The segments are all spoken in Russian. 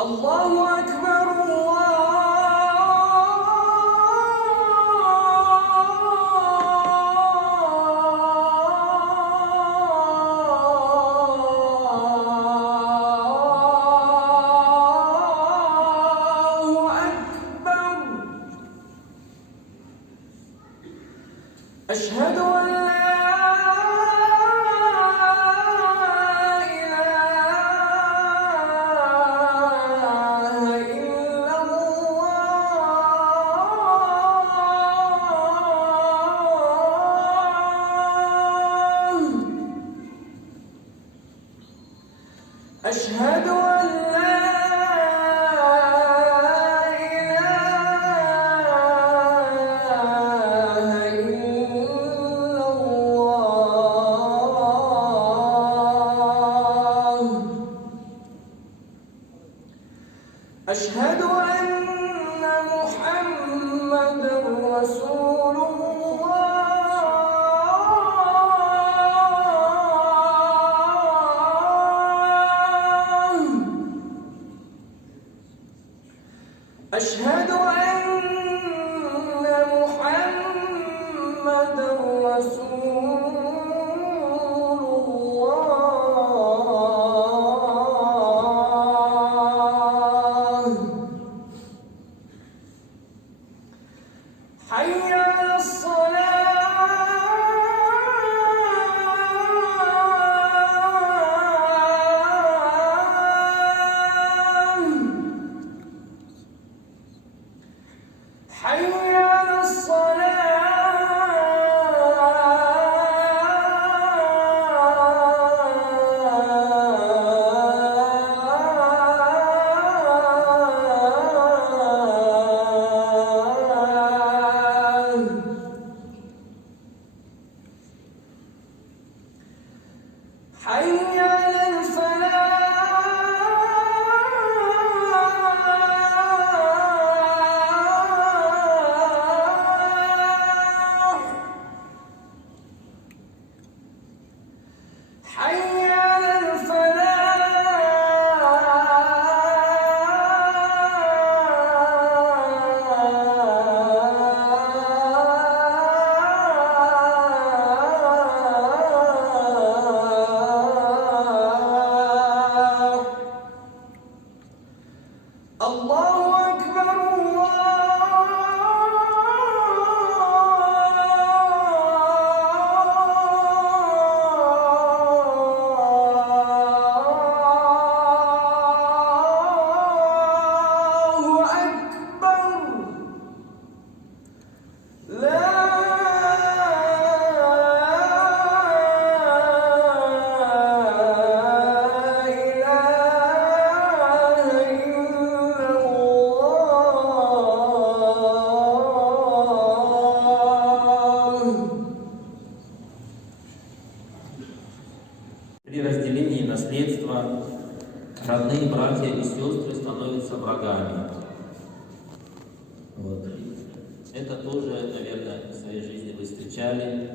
الله أكبر أشهد أن أشهد أن لا إله إلا الله أشهد أن محمدًا رسول أشهد أن محمدًا رسول الله حي على حي على حي على حي على الله أكبر الله أكبر لا При разделении наследства родные братья и сестры становятся врагами. Вот. Это тоже, наверное, в своей жизни вы встречали.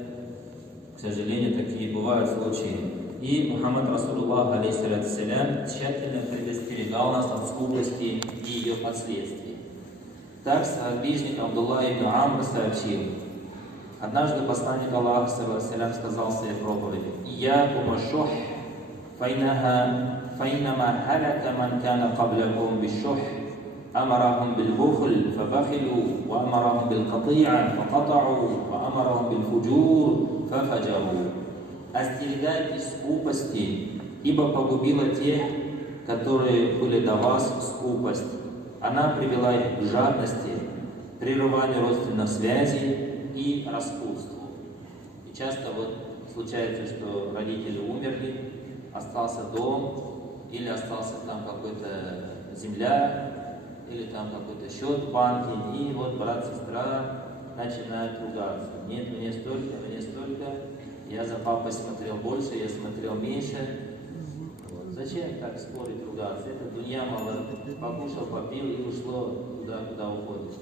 К сожалению, такие бывают случаи. И Мухаммад Расулуллах, алейхиссалям, тщательно предостерегал нас от скупости и ее последствий. Так, сподвижник Абдулла ибн Амр сообщил: однажды посланник Аллаха саллаллаху сказал в своей проповеди: «Иякум аш-шух, файнама халяка ман кана каблякум биш-шух, амарахум биль-бухл, фабахилу, ва амарахум биль-кати'а, факатa'у, ва амарахум биль-фуджур, фафаджару». Остерегайтесь скупости, ибо погубила тех, которые были до вас скупость. Она привела их к жадности, прерыванию родственных связей и распутству. И часто вот случается, что родители умерли, остался дом, или остался там какая-то земля, или там какой-то счет в банке, и вот брат, сестра начинают ругаться. Нет, мне столько, я за папой смотрел больше, я смотрел меньше. Вот. Зачем так спорить, ругаться? Это дунья мало, покушал, попил и ушло туда, куда уходит.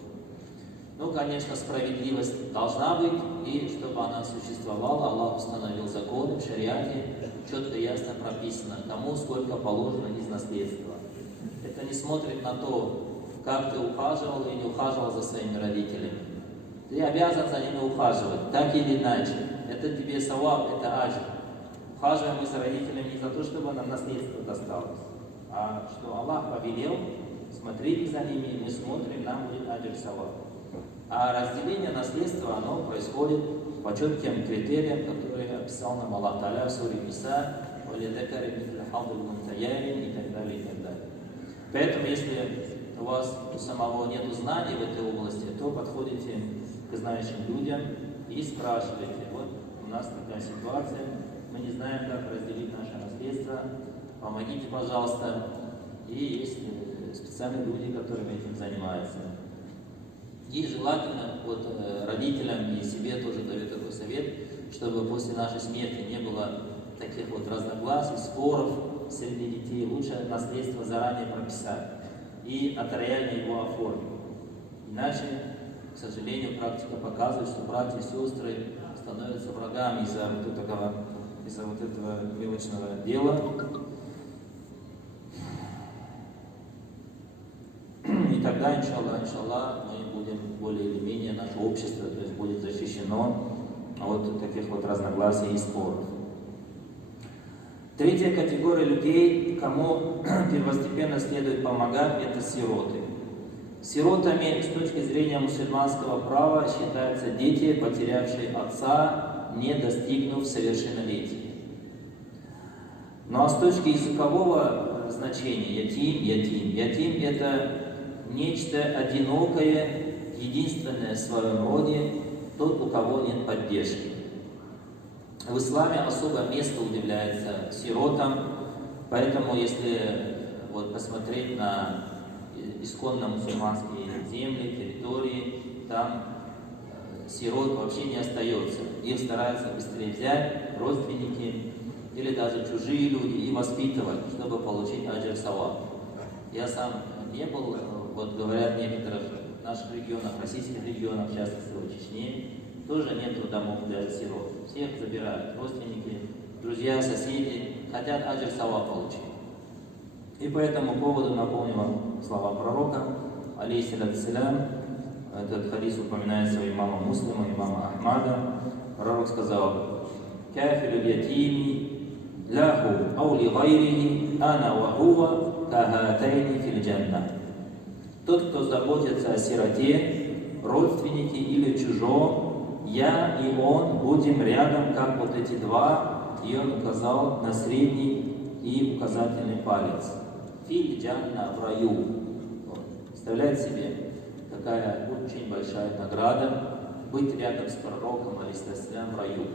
Ну, конечно, справедливость должна быть, и чтобы она существовала, Аллах установил законы в шариате, четко и ясно прописано, кому сколько положено из наследства. Это не смотрит на то, как ты ухаживал или не ухаживал за своими родителями. Ты обязан за ними ухаживать, так или иначе. Это тебе саваб, это аджр. Ухаживаем мы за родителями не за то, чтобы нам наследство досталось, а что Аллах повелел, смотрите за ними, мы смотрим, нам будет аджр саваб. А разделение наследства, оно происходит по четким критериям, которые описал нам Аллах Та'аля в суре Ниса, и так далее, и так далее. Поэтому, если у вас у самого нет знаний в этой области, то подходите к знающим людям и спрашиваете: вот у нас такая ситуация, мы не знаем, как разделить наше наследство, помогите, пожалуйста. И есть специальные люди, которые этим занимаются. И желательно вот родителям и себе тоже даю такой совет, чтобы после нашей смерти не было таких вот разногласий, споров среди детей. Лучше наследство заранее прописать и нотариально его оформить. Иначе, к сожалению, практика показывает, что братья и сестры становятся врагами из-за вот этого мелочного дела. И тогда, иншаллах, мы будем более или менее, наше общество, то есть будет защищено от таких вот разногласий и споров. Третья категория людей, кому первостепенно следует помогать, это сироты. Сиротами с точки зрения мусульманского права считаются дети, потерявшие отца, не достигнув совершеннолетия. Ну а с точки языкового значения ятим это нечто одинокое, единственное в своем роде, тот, у кого нет поддержки. В исламе особое место уделяется сиротам, поэтому если вот посмотреть на исконно мусульманские земли, территории, там сирот вообще не остается. Их стараются быстрее взять родственники или даже чужие люди и воспитывать, чтобы получить аджр саваб. Я сам не был, вот говорят в некоторых наших регионах, российских регионах, в частности в Чечне, тоже нет домов для сирот. Всех забирают родственники, друзья, соседи, хотят аджр саваб получить. И по этому поводу напомню вам слова пророка, алейхиссалям. Этот хадис упоминается у имама Муслима, имама Ахмада. Пророк сказал: «Кафилю ятими лаху аули гайрихи ана ва хуа кахатайни фил джанна». Тот, кто заботится о сироте, родственники или чужом, я и он будем рядом, как вот эти два, и он указал на средний и указательный палец. Филь джанна, в раю. Представляете себе, такая очень большая награда быть рядом с пророком, алейхиссалям, в раю.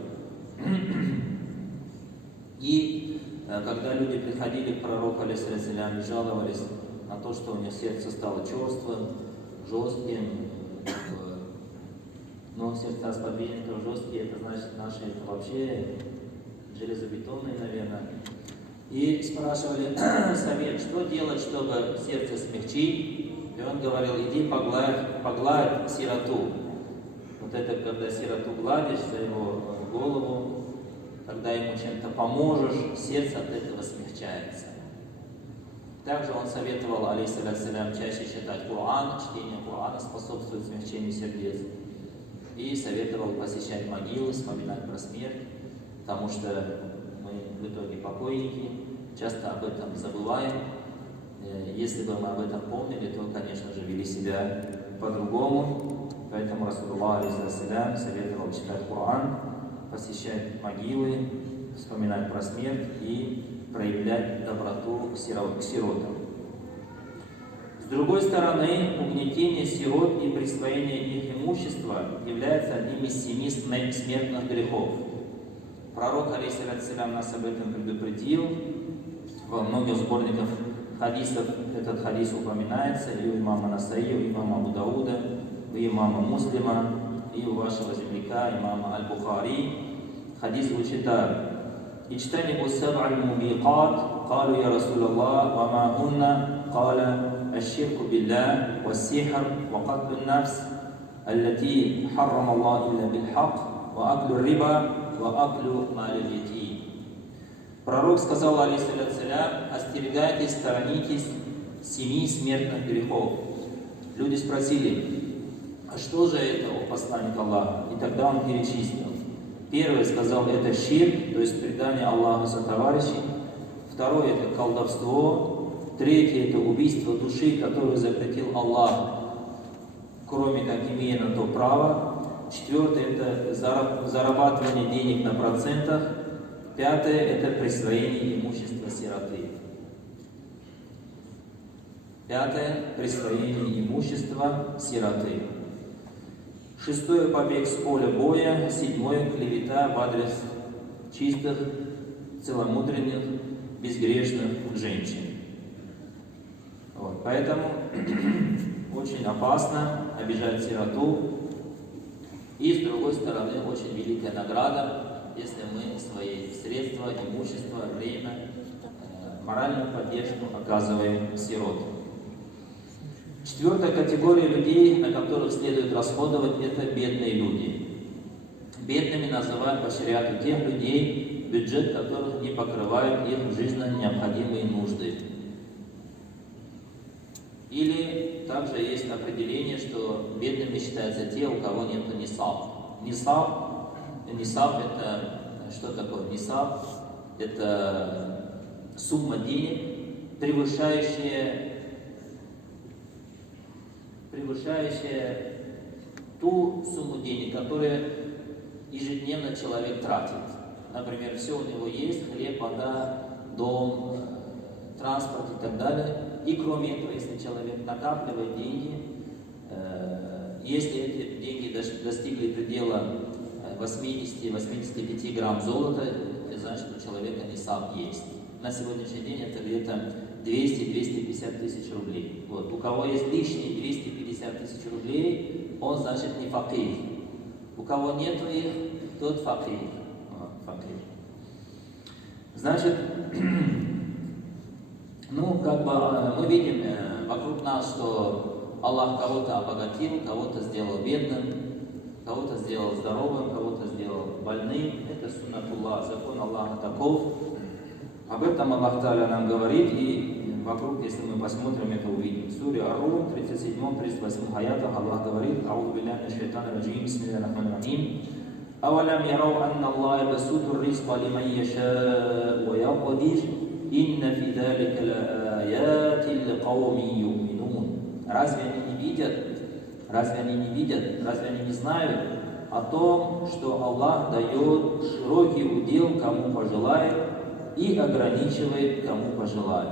И когда люди приходили к пророку, алейхиссалям, жаловались на то, что у них сердце стало черствым, жестким, но сердца сподвижников жесткие, это значит наши это вообще железобетонные, наверное. И спрашивали совет, что делать, чтобы сердце смягчить. И он говорил: иди погладь сироту. Вот это когда сироту гладишь за его голову, когда ему чем-то поможешь, сердце от этого смягчается. Также он советовал, алейхиссалям, чаще читать Коран, чтение Корана способствует смягчению сердец. И советовал посещать могилы, вспоминать про смерть, потому что мы в итоге покойники, часто об этом забываем. Если бы мы об этом помнили, то, конечно же, вели себя по-другому. Поэтому Расулуллах, алейхиссалям, советовал читать Коран, посещать могилы, вспоминать про смерть и проявлять доброту к сиротам. С другой стороны, угнетение сирот и присвоение их имущества является одним из 7 смертных грехов. Пророк, алейхиссалям, нас об этом предупредил. Во многих сборниках хадисов этот хадис упоминается и у имама Насаи, у имама Абу Дауда, у имама Муслима и у вашего земляка, имама Аль-Бухари. Хадис звучит так: «Ичтанибу саб'а аль-мубиqat, калу я Расулаллах, ва ма хунна, каля الشرك بالله والسحر وقتل النفس التي حرم الله إلا بالحق وأكل الربا وأكل مال اليتيم. Пророк сказал, алейхиссалям, остерегайтесь, сторонитесь 7 смертных грехов. Люди спросили, а что же это, о посланник Аллаха? И тогда он перечислил. Первый сказал, это ширк, то есть предание Аллаху за товарищей. Второе, это колдовство. Третье, это убийство души, которую запретил Аллах, кроме как имея на то право. Четвертое, это зарабатывание денег на процентах. Пятое, это присвоение имущества сироты. Пятое, присвоение имущества сироты. Шестое, побег с поля боя. Седьмое, клевета в адрес чистых, целомудренных, безгрешных женщин. Вот. Поэтому очень опасно обижать сироту. И с другой стороны, очень великая награда, если мы свои средства, имущество, время, моральную поддержку оказываем сиротам. Четвертая категория людей, на которых следует расходовать, это бедные люди. Бедными называют по шариату тех людей, бюджет которых не покрывает их жизненно необходимые нужды. Или также есть определение, что бедными считаются те, у кого нет нисаб. Нисаб это что такое? Нисаб это сумма денег, превышающая ту сумму денег, которую ежедневно человек тратит. Например, все у него есть, хлеб, вода, дом, транспорт и так далее. И кроме этого, если человек накапливает деньги, если эти деньги достигли предела 80-85 грамм золота, это значит, что у человека нисаб есть. На сегодняшний день это где-то 200-250 тысяч рублей. Вот. У кого есть лишние 250 тысяч рублей, он значит не факир. У кого нет их, тот факир. Значит, мы видим вокруг нас, что Аллах кого-то обогатил, кого-то сделал бедным, кого-то сделал здоровым, кого-то сделал больным. Это суннатуллах, закон Аллаха таков. Об этом Аллах Та'аля нам говорит, и вокруг, если мы посмотрим, это увидим. В суре Ар-Рум, 37-38 аятах Аллах говорит: «Аузу билляхи минаш шайтанир раджим, бисмиллахир рахманир рахим. Авалям ярау анна Аллаха ябсуту ризқа лиман яша'у ва якдир, инна фи залика лааятин ликауми ю'минун». Разве они не видят, разве они не знают о том, что Аллах дает широкий удел, кому пожелает, и ограничивает, кому пожелает.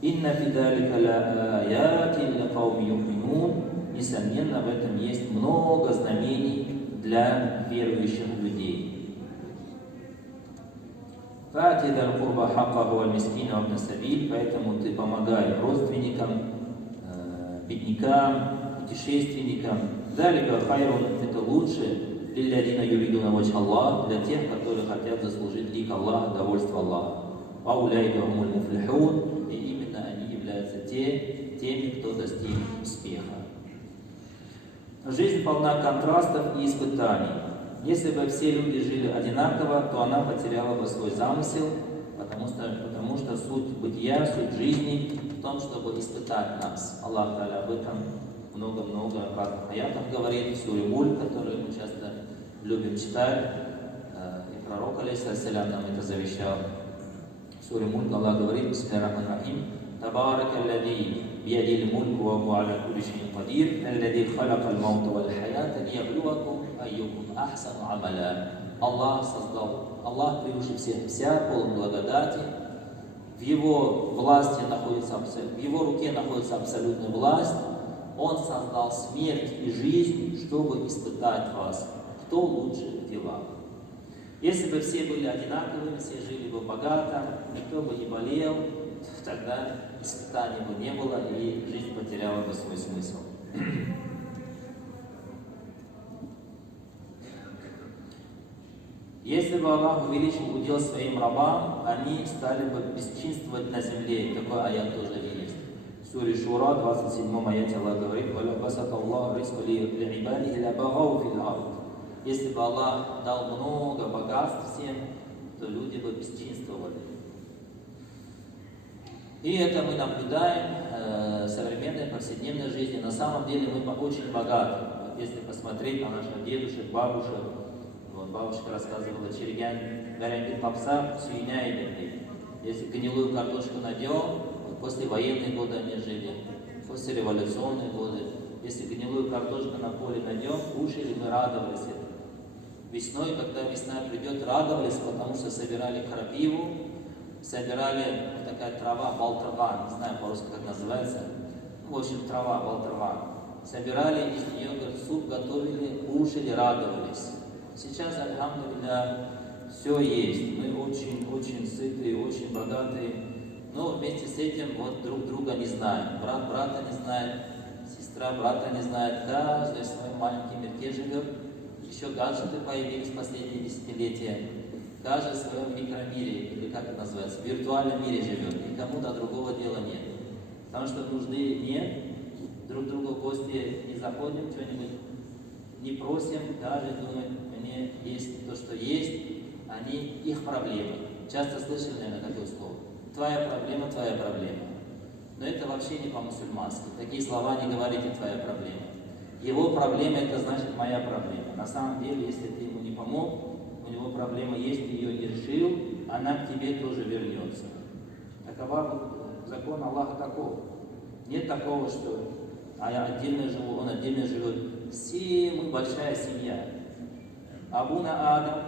Инна фи залика лааятин ликауми ю'минун. Несомненно, в этом есть много знамений для верующих людей. Фати дар курба хаккаху аль мискина вабна сабиль. Поэтому ты помогай родственникам, беднякам, путешественникам. Залика хайрун, это лучше. Лилладина юридуна ваджх Аллах, для тех, которые хотят заслужить лик Аллаха, довольство Аллаха. Ауляйка хумуль муфлихун, и именно они являются теми, кто достиг успеха. Жизнь полна контрастов и испытаний. Если бы все люди жили одинаково, то она потеряла бы свой замысел, потому что суть бытия, суть жизни в том, чтобы испытать нас. Аллах Та'аля об этом много-много разных аятах говорит, в суре Мульк, которую мы часто любим читать, и пророк, алейхиссалям, нам это завещал. В суре Мульк Аллах говорит: «Бисмиллахир рахманир рахим. Табарака аллади биядил мульк ва гуа аля кулли шайин кадир, аллади халакал маута вал хаята лияблуакум айюкум ахсану амаля». Аллах создал, Аллах превыше всех вся, полон благодати. В его власти находится, в его руке находится абсолютная власть. Он создал смерть и жизнь, чтобы испытать вас, кто лучше в делах. Если бы все были одинаковыми, все жили бы богато, никто бы не болел, тогда испытаний бы не было, и жизнь потеряла бы свой смысл. Если бы Аллах увеличил удел своим рабам, они стали бы бесчинствовать на земле. Такой аят тоже есть. В суре Шуара Шура, 27 аяте Аллах говорит: «Валя басата Аллах ризка ли'ибадихи ля багау фил ард». Если бы Аллах дал много богатств всем, то люди бы бесчинствовали. И это мы наблюдаем в современной повседневной жизни. На самом деле мы очень богаты. Вот если посмотреть на наших дедушек, бабушек, вот бабушка рассказывала: «Чергян, горянги попса, свиня и если гнилую картошку найдем, после военные годы они жили, после революционные годы, если гнилую картошку на поле найдем, кушали, мы радовались этому. Весной, когда весна придет, радовались, потому что собирали крапиву, собирали такая трава, балтырган, не знаю по-русски как называется, в общем, трава, балтырган. Собирали из нее, говорит, суп готовили, кушали, радовались. Сейчас, альхамдулилля, все есть. Мы очень сытые, очень богатые. Но вместе с этим вот друг друга не знаем. Брат брата не знает, сестра брата не знает. Каждый в своем маленьком мирке живет. Еще гаджеты появились в последние десятилетия. Каждый в своем микромире, или как это называется, в виртуальном мире живет. Никому до другого дела нет. Потому что нужды нет. Друг другу в гости не заходим, что-нибудь не просим. Каждый думает, мне есть то, что есть, они их проблемы. Часто слышали, наверное, такое слово. Твоя проблема, твоя проблема. Но это вообще не по-мусульмански. Такие слова не говорите «твоя проблема». Его проблема — это значит «моя проблема». На самом деле, если ты ему не помог, у него проблема есть, ты ее не решил, она к тебе тоже вернется. Такова закон Аллаха таков. Нет такого, что я отдельно живу, он отдельно живет. Все мы большая семья. Абуна Адам,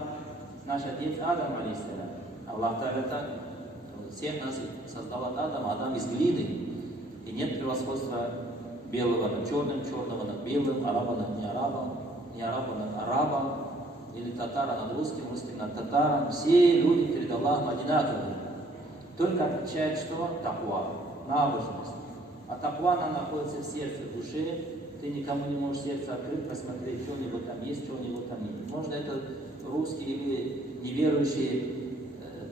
наш отец Адам, алейхиссалям. Аллах Та'аля так. Всех нас создал от Адама, Адам из глины. И нет превосходства белого над черным, черного над белым, араба над неарабом, неараба над арабом, или татара над русским, русским над татаром. Все люди перед Аллахом одинаковые. Только отличает что? Таква, набожность. А таква, она находится в сердце, в душе. Ты никому не можешь сердце открыть, посмотреть, что-нибудь там есть, что-нибудь там нет. Можно это русский или неверующий,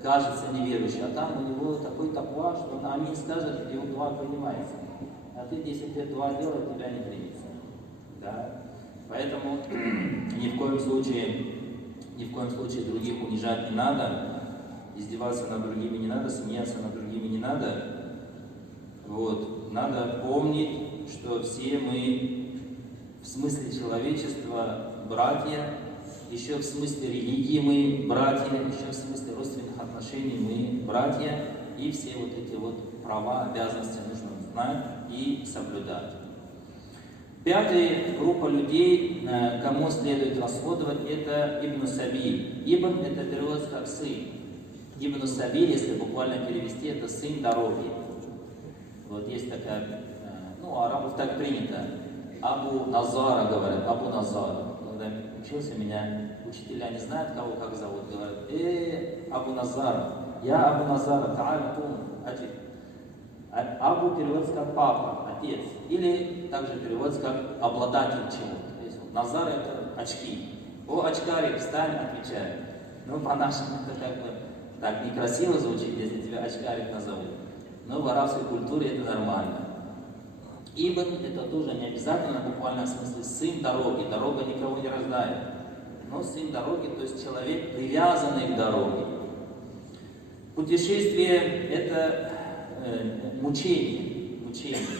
кажется неверующий, а там у него такой таква, что он аминь скажет, его дуа принимается. А ты 10 лет дуа делаешь, тебя не примется. Да? Поэтому ни в коем случае других унижать не надо, издеваться над другими не надо, смеяться над другими не надо. Вот. Надо помнить, что все мы в смысле человечества братья, еще в смысле религии мы братья, еще в смысле родственных отношений мы братья, и все вот эти вот права, обязанности нужно знать и соблюдать. Пятая группа людей, кому следует расходовать, это Ибн Сабиль. Ибн это переводится как сын. Ибн Сабиль, если буквально перевести, это сын дороги. Вот есть такая, у арабов так принято. Абу Назара говорят, Абу Назара. Когда учился, меня учителя не знают, кого как зовут, говорят: Абу Назара, я Абу Назара, та'аль кум, аджиб. Абу переводится как папа, отец. Или также переводится как обладатель чего-то. То есть Назар это очки. О, очкарик, встань, отвечай. Ну, по-нашему это как бы так некрасиво звучит, если тебя очкарик назовут. Но в арабской культуре это нормально. Ибн это тоже не обязательно в буквальном смысле сын дороги. Дорога никого не рождает. Но сын дороги, то есть человек, привязанный к дороге. Путешествие это мучение.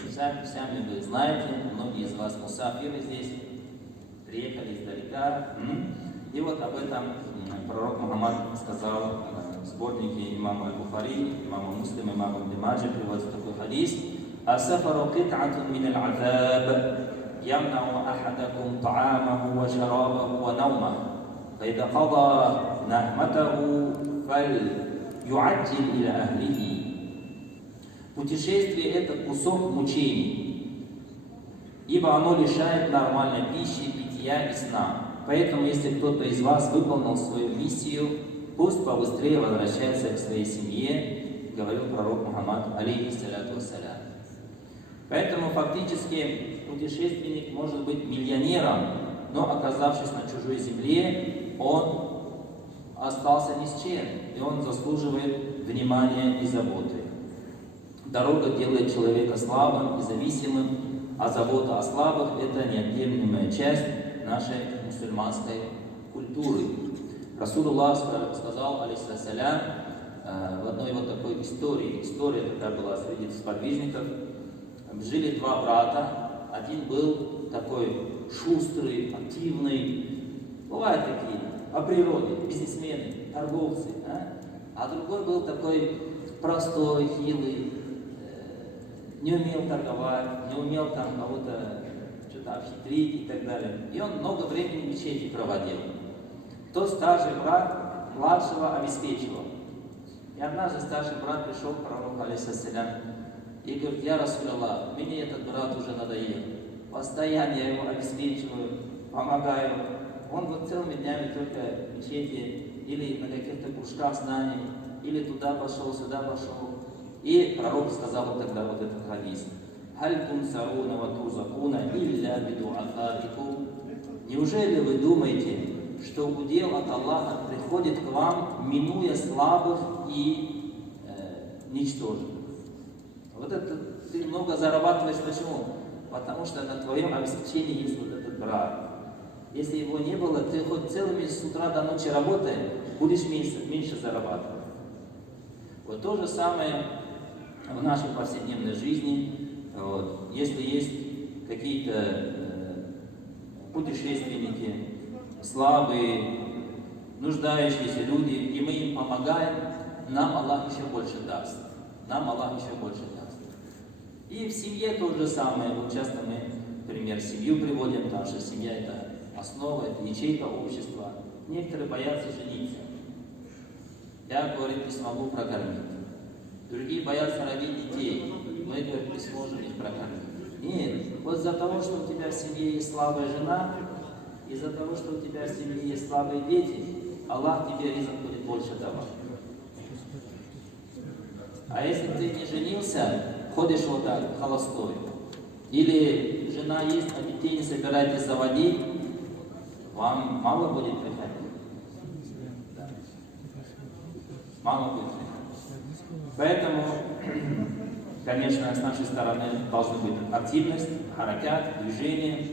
Сами вы знаете, многие из вас мусафиры здесь, приехали издалека. И вот об этом пророк Мухаммад сказал в сборнике имама Аль-Бухари, имама Муслима, имама Ибн Маджа, приводится такой хадис: «Асафару кит'атун мин аль-азаб, ямнау ахадакум та'амаху ва шарабаху ва наумаху, фаида қада нахматаху фаль ю'аджил иля ахлихи». Путешествие – это кусок мучений, ибо оно лишает нормальной пищи, питья и сна. Поэтому, если кто-то из вас выполнил свою миссию, пусть побыстрее возвращается к своей семье, говорил пророк Мухаммад, алейхиссаляту вассалям. Поэтому фактически путешественник может быть миллионером, но оказавшись на чужой земле, он остался ни с чем, и он заслуживает внимания и заботы. Дорога делает человека слабым и зависимым, а забота о слабых – это неотъемлемая часть нашей мусульманской культуры. Расулуллах сказал, алейхиссалям, в одной вот такой история, когда была среди сподвижников, жили два брата. Один был такой шустрый, активный, бывают такие, по природе, бизнесмены, торговцы, а другой был такой простой, хилый, не умел торговать, не умел там кого-то что-то обхитрить и так далее. И он много времени в мечети проводил. Тот старший брат младшего обеспечивал. И однажды старший брат пришел к пророку, алейхиссалям, и говорит: я Расулаллах, мне этот брат уже надоел. Постоянно я его обеспечиваю, помогаю. Он вот целыми днями только в мечети или на каких-то кружках знаний, или туда пошел, сюда пошел. И пророк сказал вот тогда вот этот хадис: «Халь тунсаруна ва турзакуна илля бидуафаикум». Неужели вы думаете, что удел от Аллаха приходит к вам, минуя слабых и ничтожных? Вот это ты много зарабатываешь. Почему? Потому что на твоем обеспечении есть вот этот брат. Если его не было, ты хоть целыми с утра до ночи работая, будешь меньше зарабатывать. Вот то же самое в нашей повседневной жизни. Вот. Если есть какие-то путешественники, слабые, нуждающиеся люди, и мы им помогаем, нам Аллах еще больше даст. Нам Аллах еще больше даст. И в семье то же самое. Вот часто мы, например, семью приводим, потому что семья – это основа, это ячейка общества. Некоторые боятся жениться. Я, говорит, не смогу прокормить. Другие боятся родить детей. Мы, говорит, не сможем их прокормить. Нет, вот из-за того, что у тебя в семье есть слабая жена, из-за того, что у тебя в семье есть слабые дети, Аллах тебе ризок будет больше давать. А если ты не женился, ходишь вот так, холостой, или жена есть, а детей не собираетесь заводить, вам мало будет приходить. Да. Мало будет приходить. Поэтому, конечно, с нашей стороны должна быть активность, харакят, движение,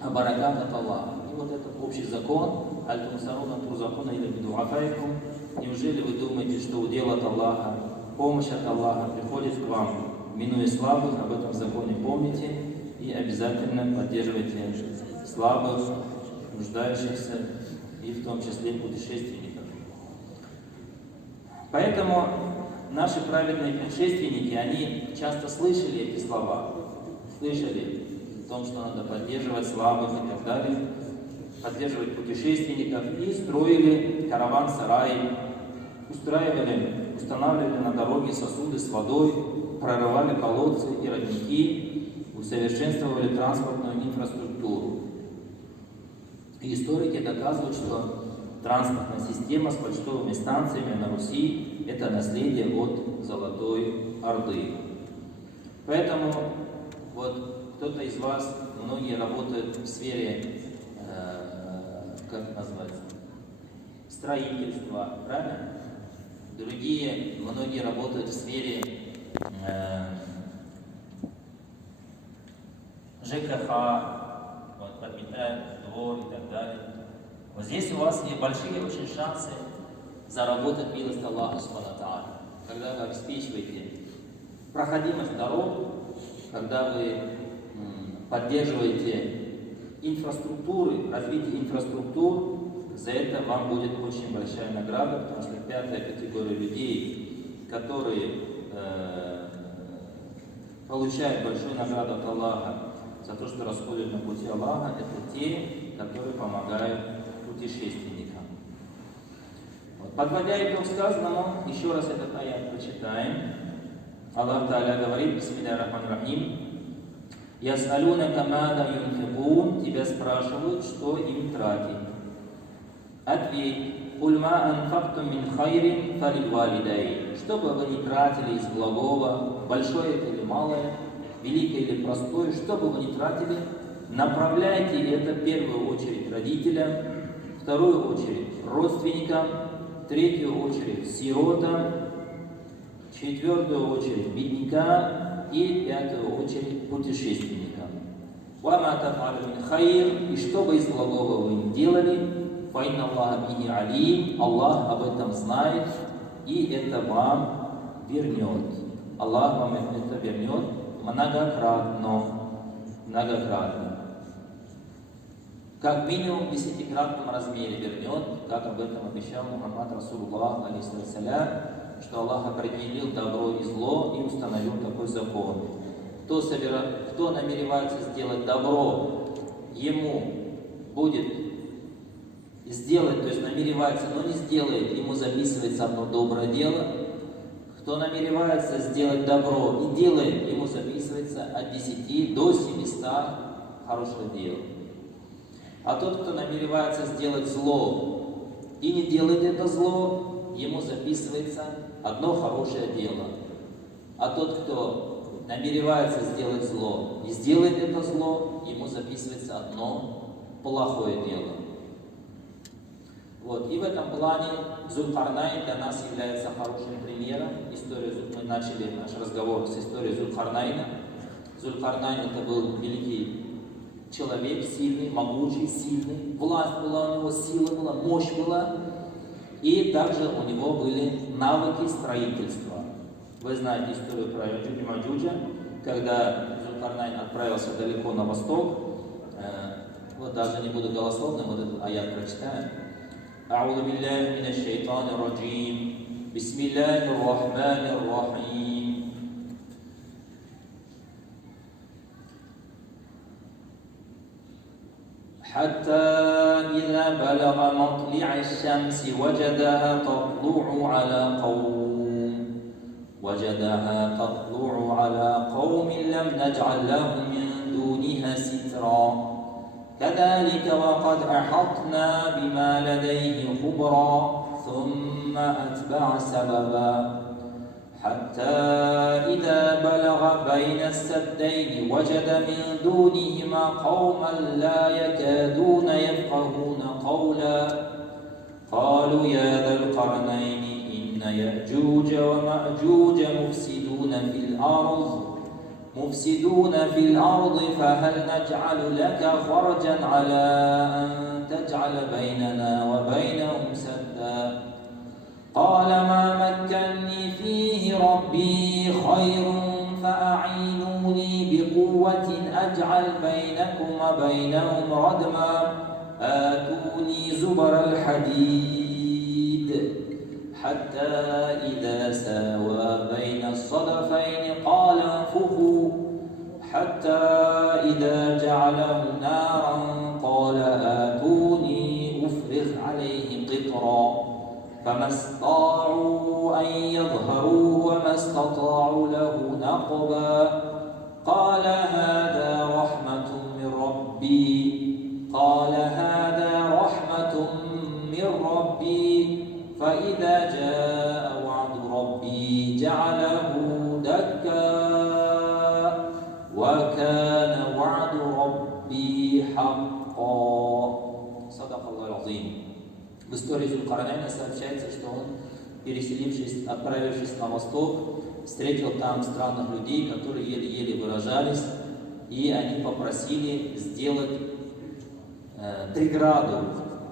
а баракат от Аллаха. И вот этот общий закон, аль-тунсаруна турзакуна или бидуафайкум, неужели вы думаете, что удел от Аллаха, помощь от Аллаха приходит к вам, минуя слабых? Об этом законе помните и обязательно поддерживайте слабых, нуждающихся и в том числе путешественников. Поэтому наши праведные предшественники, они часто слышали эти слова, слышали о том, что надо поддерживать слабых и так далее, поддерживать путешественников, и строили караван-сараи, устанавливали на дороге сосуды с водой, прорывали колодцы и родники, усовершенствовали транспортную инфраструктуру. И историки доказывают, что транспортная система с почтовыми станциями на Руси – это наследие от Золотой Орды. Поэтому вот кто-то из вас, многие работают в сфере, как назвать, строительства, правильно? Другие, многие работают в сфере ЖКХ, вот, подметают двор и так далее. Вот здесь у вас есть большие очень шансы заработать милость Аллаха Субхану ва Тааля, когда вы обеспечиваете проходимость дорог, когда вы поддерживаете инфраструктуры, развитие инфраструктур. За это вам будет очень большая награда, потому что пятая категория людей, которые получают большую награду от Аллаха за то, что расходят на пути Аллаха, это те, которые помогают путешественникам. Вот. Подводя итог сказанному, еще раз этот аят прочитаем. Аллах Та'аля говорит: Бисмилляхи рахмани рахим. Яс'алунака маза юнфикун, тебя спрашивают, что им тратить. Ответь: «Куль ма анфактум мин хайрин фалиль валидайн». Что бы вы ни тратили из благого, большое это или малое, великое или простое, что бы вы ни тратили, направляйте это в первую очередь родителям, в вторую очередь родственникам, в третью очередь сиротам, в в четвертую очередь беднякам и в пятую очередь путешественникам. وَمَا تَفْعَلُ مِنْ خَيْرٍ, и что бы из благого вы ни делали, فَإِنَّ اللَّهَ بِهِ عَلِيمٌ, Аллах об этом знает, и это вам вернет. Аллах вам это вернет многократно. Как минимум в 10-кратном размере вернет, как об этом обещал Мухаммад Расулуллах, алейхиссалям, что Аллах определил добро и зло и установил такой закон. Кто намеревается сделать добро, ему будет сделать, то есть намеревается, но не сделает, ему записывается одно доброе дело. Кто намеревается сделать добро и делает, ему записывается от 10 до 700 хороших дел. А тот, кто намеревается сделать зло и не делает это зло, ему записывается одно хорошее дело. А тот, кто намеревается сделать зло и сделает это зло, ему записывается одно плохое дело. Вот. И в этом плане Зулькарнайн для нас является хорошим примером. Мы начали наш разговор с историей Зулькарнайна. Зулькарнайн это был великий человек, сильный, могучий, сильный. Власть была у него, сила была, мощь была. И также у него были навыки строительства. Вы знаете историю про Яджудж и Маджуджа, когда Зулькарнайн отправился далеко на восток. Вот даже не буду голословным, вот этот аят прочитаем. أعوذ بالله من الشيطان الرجيم بسم الله الرحمن الرحيم حتى إذا بلغ مطلع الشمس وجدها تطلع على قوم لم نجعل لهم من دونها سترا كذلك وقد أحطنا بما لديه خبرا ثم أتبع سببا حتى إذا بلغ بين السدين وجد من دونهما قوما لا يكادون يفقهون قولا قالوا يا ذا القرنين إن يأجوج ومأجوج مفسدون في الأرض فهل نجعل لك خرجا على أن تجعل بيننا وبينهم سدا قال ما مكني فيه ربي خير فأعينوني بقوة أجعل بينكم وبينهم ردما آتوني زبر الحديد حتى إذا ساوى بين الصدفين قال انفخوا حتى إذا جعله نارا قال آتوني أفرغ عليه قطرا فما استطاعوا أن يظهروا وما استطاعوا له نقبا قال هذا رحمة من ربي فإذا جاء وعد ربي جعله دكا وكان وعد ربي حقا. صدق الله العظيم. В истории Зулькарнайна сообщается, что он, отправившись на восток, встретил там странных людей, которые еле-еле выражались, и они попросили сделать преграду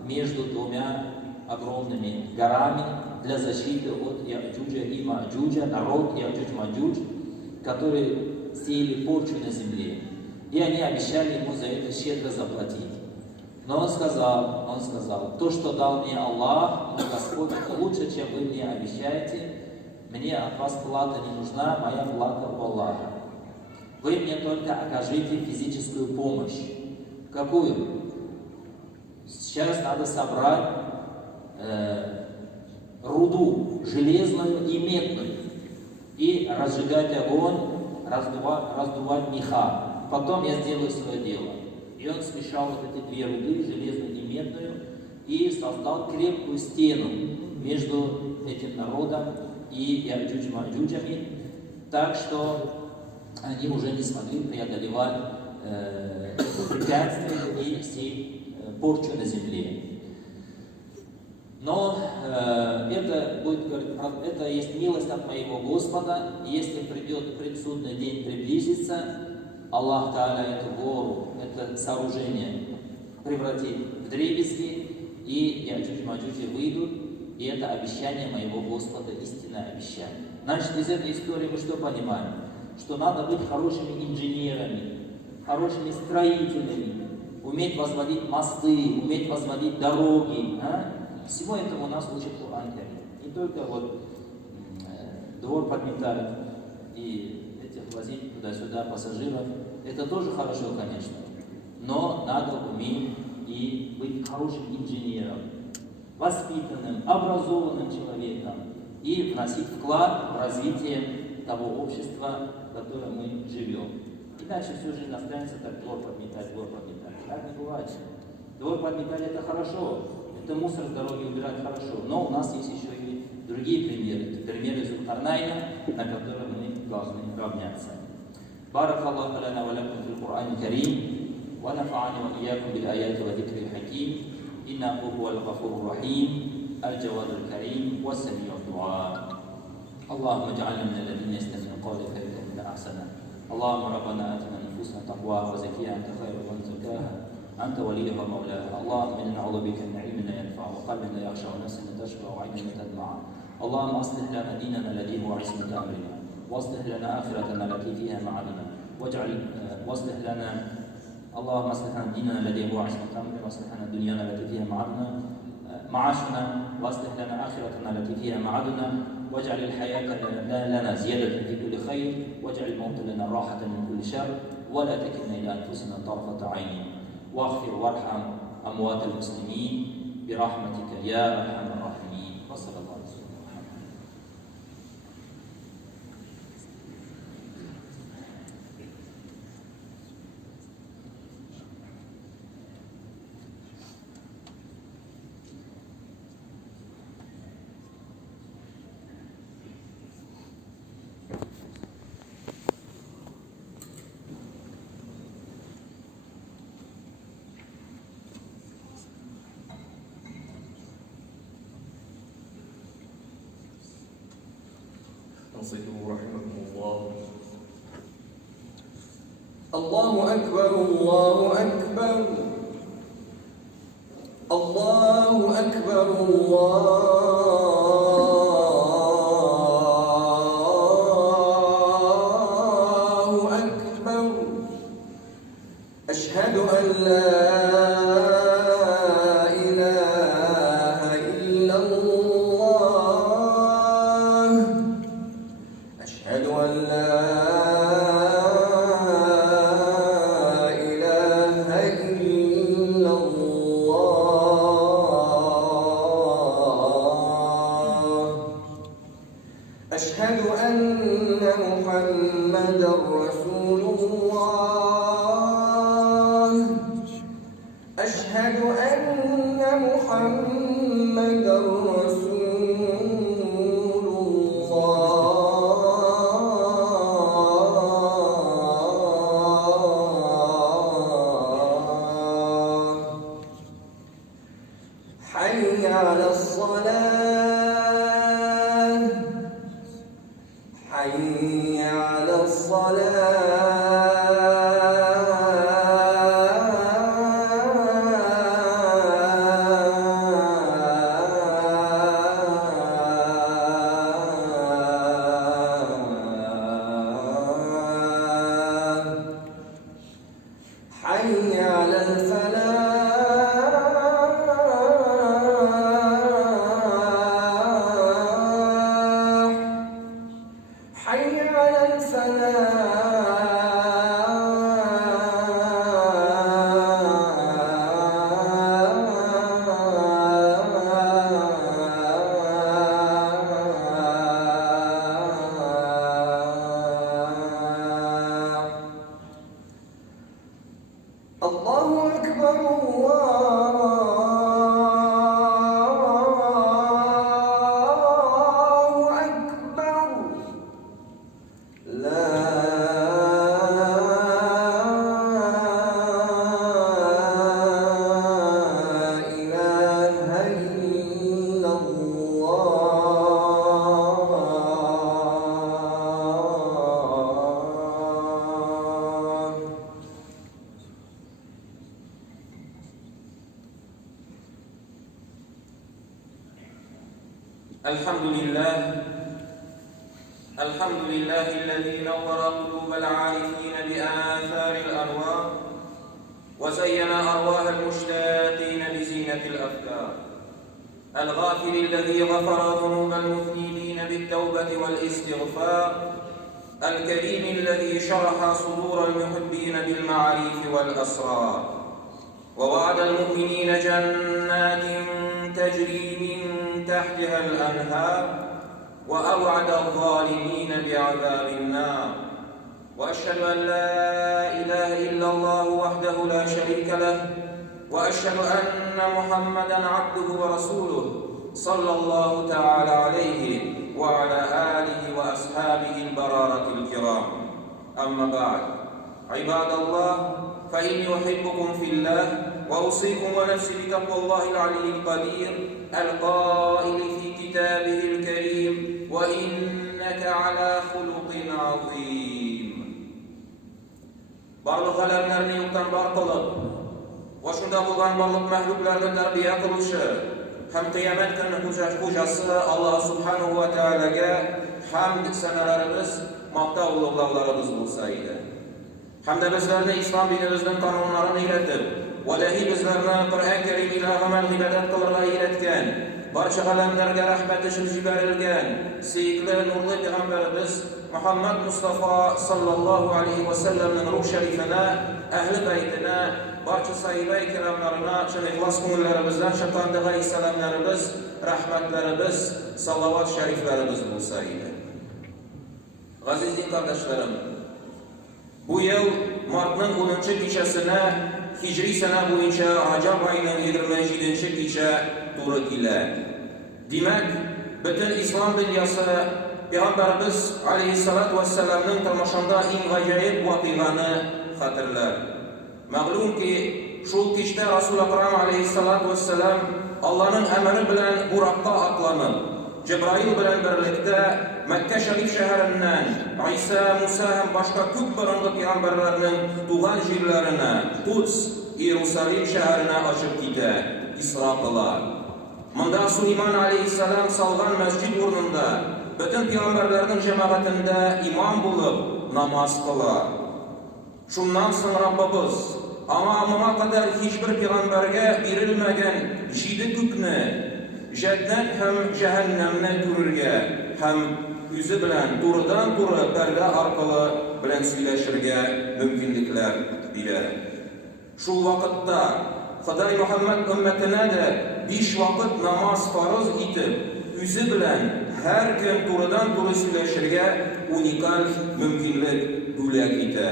между двумя огромными горами для защиты от Яджуджа и Маджуджа, народ Яджудж-Маджудж, которые сеяли порчу на земле. И они обещали ему за это щедро заплатить. Но он сказал, то, что дал мне Аллах, мой Господь, это лучше, чем вы мне обещаете. Мне от вас плата не нужна, моя плата у Аллаха. Вы мне только окажите физическую помощь. Какую? Сейчас надо собрать руду железную и медную и разжигать огонь, раздувать меха. Потом я сделаю свое дело. И он смешал вот эти две руды, железную и медную, и создал крепкую стену между этим народом и Яджудж-Маджуджами, так что они уже не смогли преодолевать препятствия и сеять порчу на земле. Но это будет говорить, это есть милость от моего Господа. Если придет предсудный день, приблизится, Аллах Та'аля эту гору, это сооружение превратит в дребезги, и Яджудж-Маджуджи выйдут, и это обещание моего Господа, истинное обещание. Значит, из этой истории мы что понимаем? Что надо быть хорошими инженерами, хорошими строителями, уметь возводить мосты, уметь возводить дороги. Всего этого нас учит Коран Карим. Не только вот двор подметать и этих возить туда-сюда пассажиров. Это тоже хорошо, конечно. Но надо уметь и быть хорошим инженером, воспитанным, образованным человеком и вносить вклад в развитие того общества, в котором мы живем. Иначе всю жизнь останется так: двор подметать, двор подметать. Так не бывает. Двор подметать — это хорошо, это мусор с дороги убирать хорошо, но у нас есть еще и другие примеры. Примеры Зулкарнайна, на которые мы должны равняться. بارك الله لنا ولكم في القرآن الكريم ونفعني وإياكم بالآيات والذكر الحكيم إنه هو الغفور الرحيم الجواد الكريم والسميع الدعاء. اللهم اجعلنا من الذين يستمعون القول فيتبعون أحسنه. اللهم ربنا آتنا نفوسنا تقواها وزكيها أنت خير من زكاها أنت وليها ومولاها. اللهم إنا نعوذ بك من علم لا ينفع وقلب لا يخشع ونفس لا تشبع وعين لا تدمع. اللهم أصلح لنا ديننا الذي هو عصمة أمرنا، واصلح لنا آخرتنا التي فيها معادنا، واصلح لنا اللهم اصلح لنا ديننا الذي هو عصمة أمرنا، واصلح لنا دنيانا التي فيها معاشنا، واصلح لنا آخرتنا التي فيها معادنا، واجعل الحياة لنا زيادة في كل خير، واجعل الموت لنا راحة من كل شر، ولا تكلنا إلى أنفسنا طرفة عين، واغفر وارحم أموات المسلمين برحمتك يا أرحم الراحمين. وصلى الله عليه وسلم. أنصتوا رحمكم الله. الله أكبر الله أكبر الله أكبر الله أكبر. أشهد أن لا أشهد أن محمدًا رسول الله. أشهد أن محمدًا رسول الله. حي على الصلاة. حي على الصلاة. حي على الفلاح. حي على الله أكبر الله أكبر. لا إله إلا الحمد لله الذي نور قلوب العارفين بآثار الأنوار وزين أرواح المشتاقين بزينة الأفكار. الغافل الذي غفر ذنوب المذنبين بالتوبة والاستغفار. الكريم الذي شرح صدور المحبين بالمعارف والأسرار. ووعد المؤمنين جنات تجري من تحتها الأنهار، وأوعد الظالمين بعذاب النار. وأشهد أن لا إله إلا الله وحده لا شريك له، وأشهد أن محمدًا عبده ورسوله صلى الله تعالى عليه وعلى آله وأصحابه البررة الكرام. أما بعد، عباد الله، فإني أحبكم في الله، وأوصيكم ونفسي بتقوى الله العلي القدير القائل في كتابه الكريم: وإنك على خلق عظيم. Барлық әлемләрне юктан бар кылып, ва шунда булган барлык мәхлукларны тәрбия кылучы һәм кыямәт көне хуҗасы Аллаһ Субханаһу ва Тәгаләгә хәмд сәнәләребез, мактау улуглауларыбыз булса иде. Һәм дә безләрне ислам динебезнең кануннарын өйрәтеп, валаһи безләрне Коръән Кәрим илә гамәл гыйбадәт кылырга өйрәткән, барча галәмләргә рәхмәт ишеп җибәрелгән сөйкле нурлы пәйгамбәребез Мөхәммәд Мустафа саллаллаху алейхи ва сәлләмнең рух шәрифенә, әһле бәйтенә, барча сахабә кирамнарына шул ихлас күңелләребездән шәфкатьле сәламнарыбыз, рәхмәтләребез, салават шәрифләребез булса иде. Газиз дин кардәшләрем, бу ел мартның 10-нчы кичәсенә Хиҗри сәнә буенча Раҗаб аеның 27-нче кичә туры килә. Димәк, бөтен ислам дөньясы Пәйгамбәрбез алейһиссалату вассаламның тормышында иң гаҗәеп вакыйганы хәтерләр. Мәгълүм ки, шул кичтә Расул Акрам алейһиссалату вассалам Аллаһның әмере белән буракка атланып, Җибраил белән берлектә Мәккә шәриф шәһәреннән Иса, Муса һәм башка күп борынгы пәйгамбәрләрнең туган җирләренә, Кудс, Иерусалим шәһәренә ашып китә, Исра кыла. Монда Сулейман алейһиссалам салган мәсҗид урынында бөтен пәйгамбәрләрнең җәмәгатендә имам булып намаз кыла. Шуннан соң Раббыбыз аңа кадәр һичбер пәйгамбәргә бирелмәгән 7 күкне, җәннәт һәм җәһәннәмне күрергә һәм үзе белән турыдан-туры пәрдә аркылы белән сөйләшергә мөмкинлекләр бирә. Шул вакытта Ходай Мөхәммәд өммәтенә дә 5 вакыт намаз фарыз итеп, үзе белән һәр көн турыдан-туры сөйләшергә уникаль мөмкинлек бүләк итә.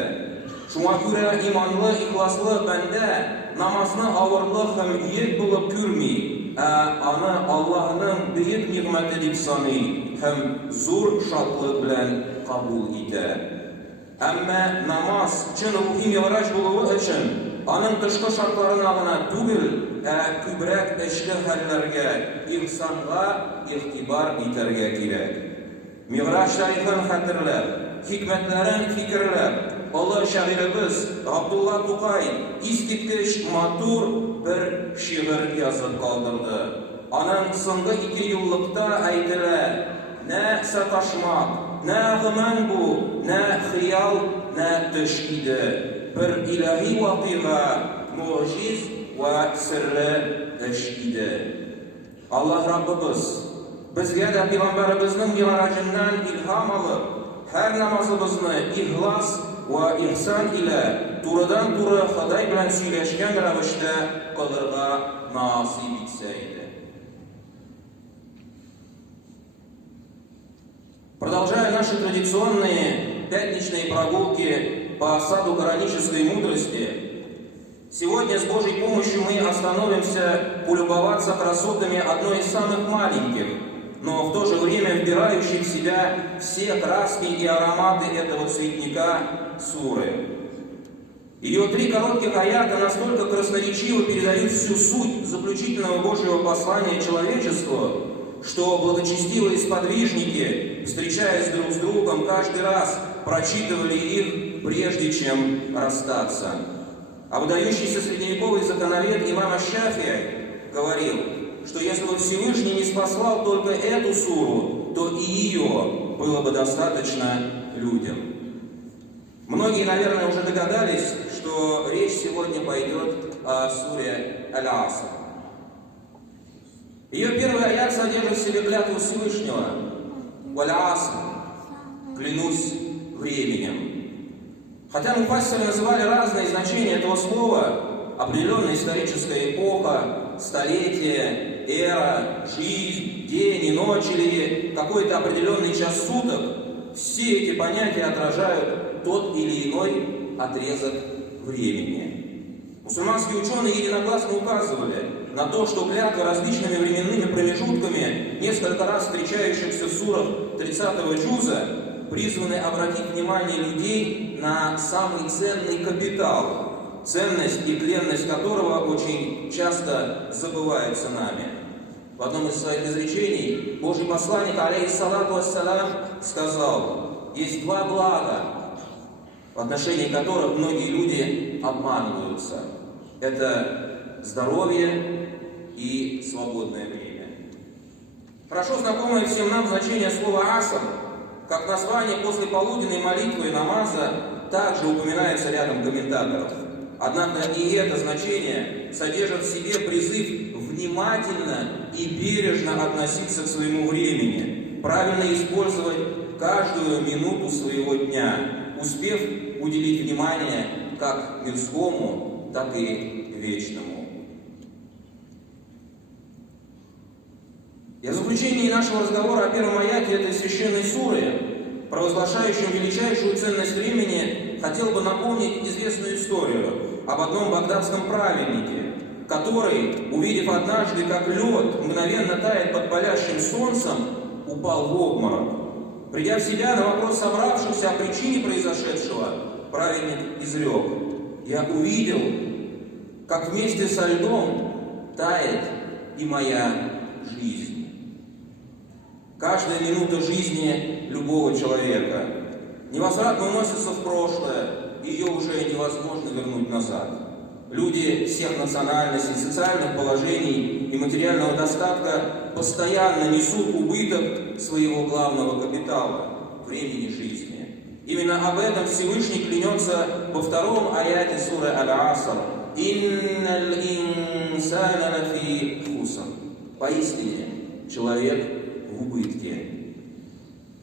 Шуңа күрә иманлы, ихласлы бәндә намазны авырлык һәм йөк булып күрми, аны Аллаһның бөек ниғмәте дип саный һәм зур шатлык белән кабул итә. Әмма намаз чын рухи мираҗ булуы өчен аның тышкы шартларына гына түгел, күбрәк эчке хәлләргә, ихсанга игътибар итәргә кирәк. Мираҗ тарихын хәтерләп, хикмәтләрен фикерләп, олы шагыйребез Габдулла Тукай искиткеч матур бер шигырь язып калдырды. Аның соңгы 2 еллыкта әйтелә: "Нә саташмак, нә гыман бу, нә хыял, нә төш иде. Бер илаһи вакыйга, муҗиз ва сирре эш иде." Аллаһ Раббыбыз безгә дә пәйгамбәребезнең мираҗыннан илһам алып, һәр намазыбызны ихлас ва ихсан илә турыдан-туры Ходай белән сөйләшкән рәвештә кылырга насыйп итсә иде. Продолжая наши традиционные пятничные прогулки по саду коранической мудрости, сегодня с Божьей помощью мы остановимся полюбоваться красотами одной из самых маленьких, но в то же время вбирающих в себя все краски и ароматы этого цветника суры. Ее 3 коротких аята настолько красноречиво передают всю суть заключительного Божьего послания человечеству, что благочестивые сподвижники, встречаясь друг с другом, каждый раз прочитывали их, прежде чем расстаться. А выдающийся средневековый законовед имам Аш-Шафии говорил, что если бы Всевышний не спасал только эту суру, то и ее было бы достаточно людям. Многие, наверное, уже догадались, что речь сегодня пойдет о суре Аль-Аср. Ее первый аят содержит в себе клятву Всевышнего. «Валь-Аср» – «клянусь временем». Хотя муфассиры называли разные значения этого слова, определенная историческая эпоха, столетие, эра, жизнь, день и ночь или какой-то определенный час суток, все эти понятия отражают тот или иной отрезок времени. Мусульманские ученые единогласно указывали на то, что клятвы различными временными промежутками, несколько раз встречающихся в сурах 30-го джуза, призваны обратить внимание людей на самый ценный капитал, ценность и тленность которого очень часто забывается нами. В одном из своих изречений Божий посланник, алейхиссалату вассалям, сказал: есть два блага, в отношении которых многие люди обманываются. Это здоровье и свободное время. Хорошо знакомое всем нам значение слова «аср», как название после полуденной молитвы и намаза, также упоминается рядом комментаторов. Однако и это значение содержит в себе призыв внимательно и бережно относиться к своему времени, правильно использовать каждую минуту своего дня, успев уделить внимание как мирскому, так и вечному. И в заключении нашего разговора о первом аяте этой священной суры, провозглашающем величайшую ценность времени, хотел бы напомнить известную историю об одном багдадском праведнике, который, увидев однажды, как лед мгновенно тает под палящим солнцем, упал в обморок. Придя в себя, на вопрос собравшихся о причине произошедшего, праведник изрек: «Я увидел, как вместе со льдом тает и моя жизнь». Каждая минута жизни любого человека невозвратно уносится в прошлое, и ее уже невозможно вернуть назад. Люди всех национальностей, социальных положений и материального достатка постоянно несут убыток своего главного капитала – времени жизни. Именно об этом Всевышний клянется во втором аяте суры Аль-Аср: «Инналь инсана лафи хуср». Поистине, человек в убытке.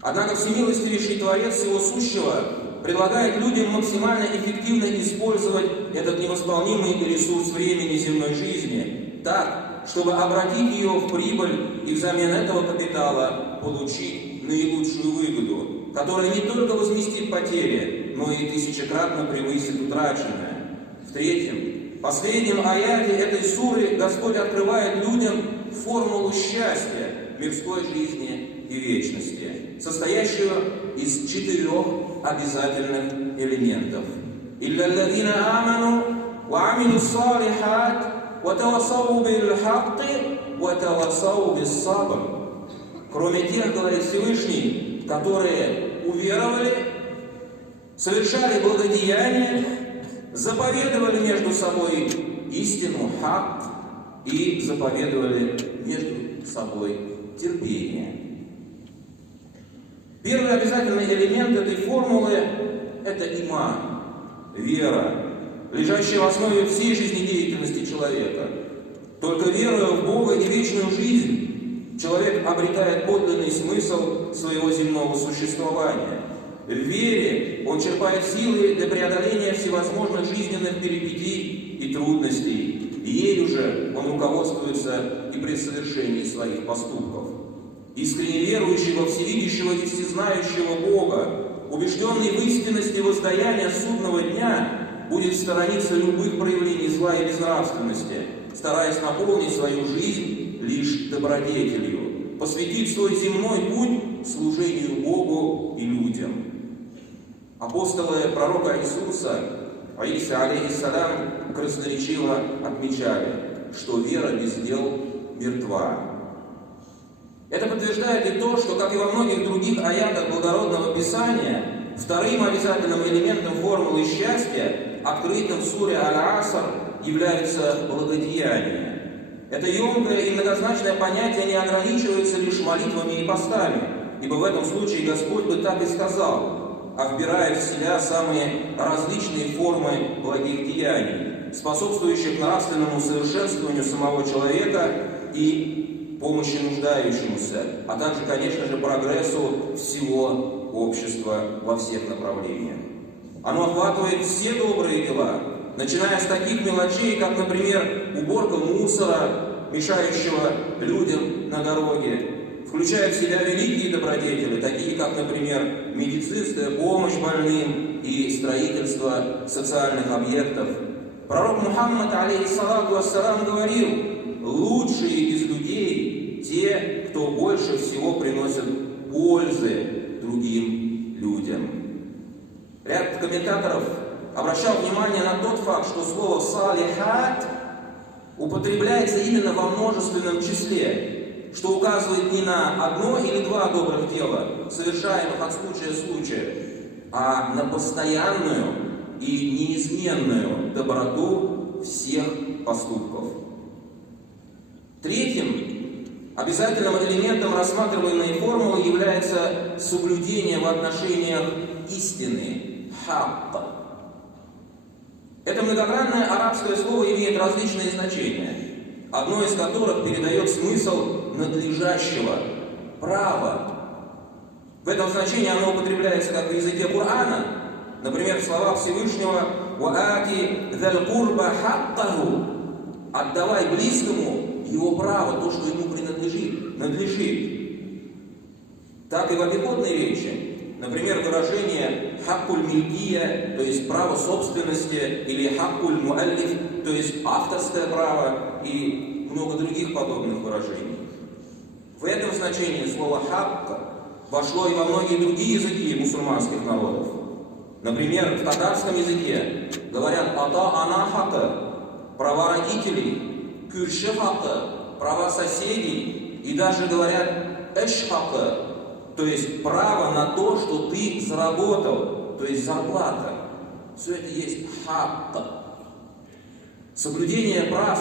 Однако всемилостивейший Творец всего сущего предлагает людям максимально эффективно использовать этот невосполнимый ресурс времени земной жизни так, чтобы обратить ее в прибыль и взамен этого капитала получить наилучшую выгоду, которая не только возместит потери, но и тысячекратно превысит утраченное. В третьем, последнем аяте этой суры Господь открывает людям формулу счастья мирской жизни и вечности, состоящую из 4 обязательных элементов. «Илля алладина аману ва амилу салихат ва тавассау бил хакки ва тавассау бис сабр». Кроме тех, говорит Всевышний, которые уверовали, совершали благодеяния, заповедовали между собой истину, хак, и заповедовали между собой терпение. Первый обязательный элемент этой формулы – это иман, вера, лежащая в основе всей жизнедеятельности человека. Только веруя в Бога и вечную жизнь, человек обретает подлинный смысл своего земного существования. В вере он черпает силы для преодоления всевозможных жизненных перипетий и трудностей. И ею же он руководствуется и при совершении своих поступков. Искренне верующий во всевидящего и всезнающего Бога, убежденный в истинности воздаяния судного дня, будет сторониться любых проявлений зла и безнравственности, стараясь наполнить свою жизнь лишь добродетелью, посвятить свой земной путь служению Богу и людям. Апостолы пророка Иисуса, Иса, алейхиссалям, красноречиво отмечали, что вера без дел мертва. Это подтверждает и то, что, как и во многих других аятах благородного Писания, вторым обязательным элементом формулы счастья, открытым в суре Аль-Аср, является благодеяние. Это емкое и многозначное понятие не ограничивается лишь молитвами и постами, ибо в этом случае Господь бы так и сказал, а вбирает в себя самые различные формы благих деяний, способствующих нравственному совершенствованию самого человека и помощи нуждающемуся, а также, конечно же, прогрессу всего общества во всех направлениях. Оно охватывает все добрые дела, начиная с таких мелочей, как, например, уборка мусора, мешающего людям на дороге, включая в себя великие добродетели, такие как, например, медицинская помощь больным и строительство социальных объектов. Пророк Мухаммад, алейхиссалату вассалам, говорил: лучшие из людей те, кто больше всего приносят пользы другим людям. Ряд комментаторов обращал внимание на тот факт, что слово «салихат» употребляется именно во множественном числе, что указывает не на одно или два добрых дела, совершаемых от случая к случаю, а на постоянную и неизменную доброту всех поступков. Третьим обязательным элементом рассматриваемой формулы является соблюдение в отношениях истины. Хакк. Это многогранное арабское слово имеет различные значения, одно из которых передает смысл надлежащего, права. В этом значении оно употребляется как в языке Корана, например, в словах Всевышнего «Ваати зал курба хаккаху» – «отдавай близкому его право, то, что ему надлежит». Так и в обиходной речи. Например, выражение «хаккуль милькия», то есть право собственности, или «хаккуль муаллиф», то есть авторское право, и много других подобных выражений. В этом значении слово «хакк» вошло и во многие другие языки мусульманских народов. Например, в татарском языке говорят «ата-ана хакка» – права родителей, «кюрши хакка» – права соседей, и даже говорят «эш хакка», то есть право на то, что ты заработал, то есть зарплата. Все это есть хакк. Соблюдение прав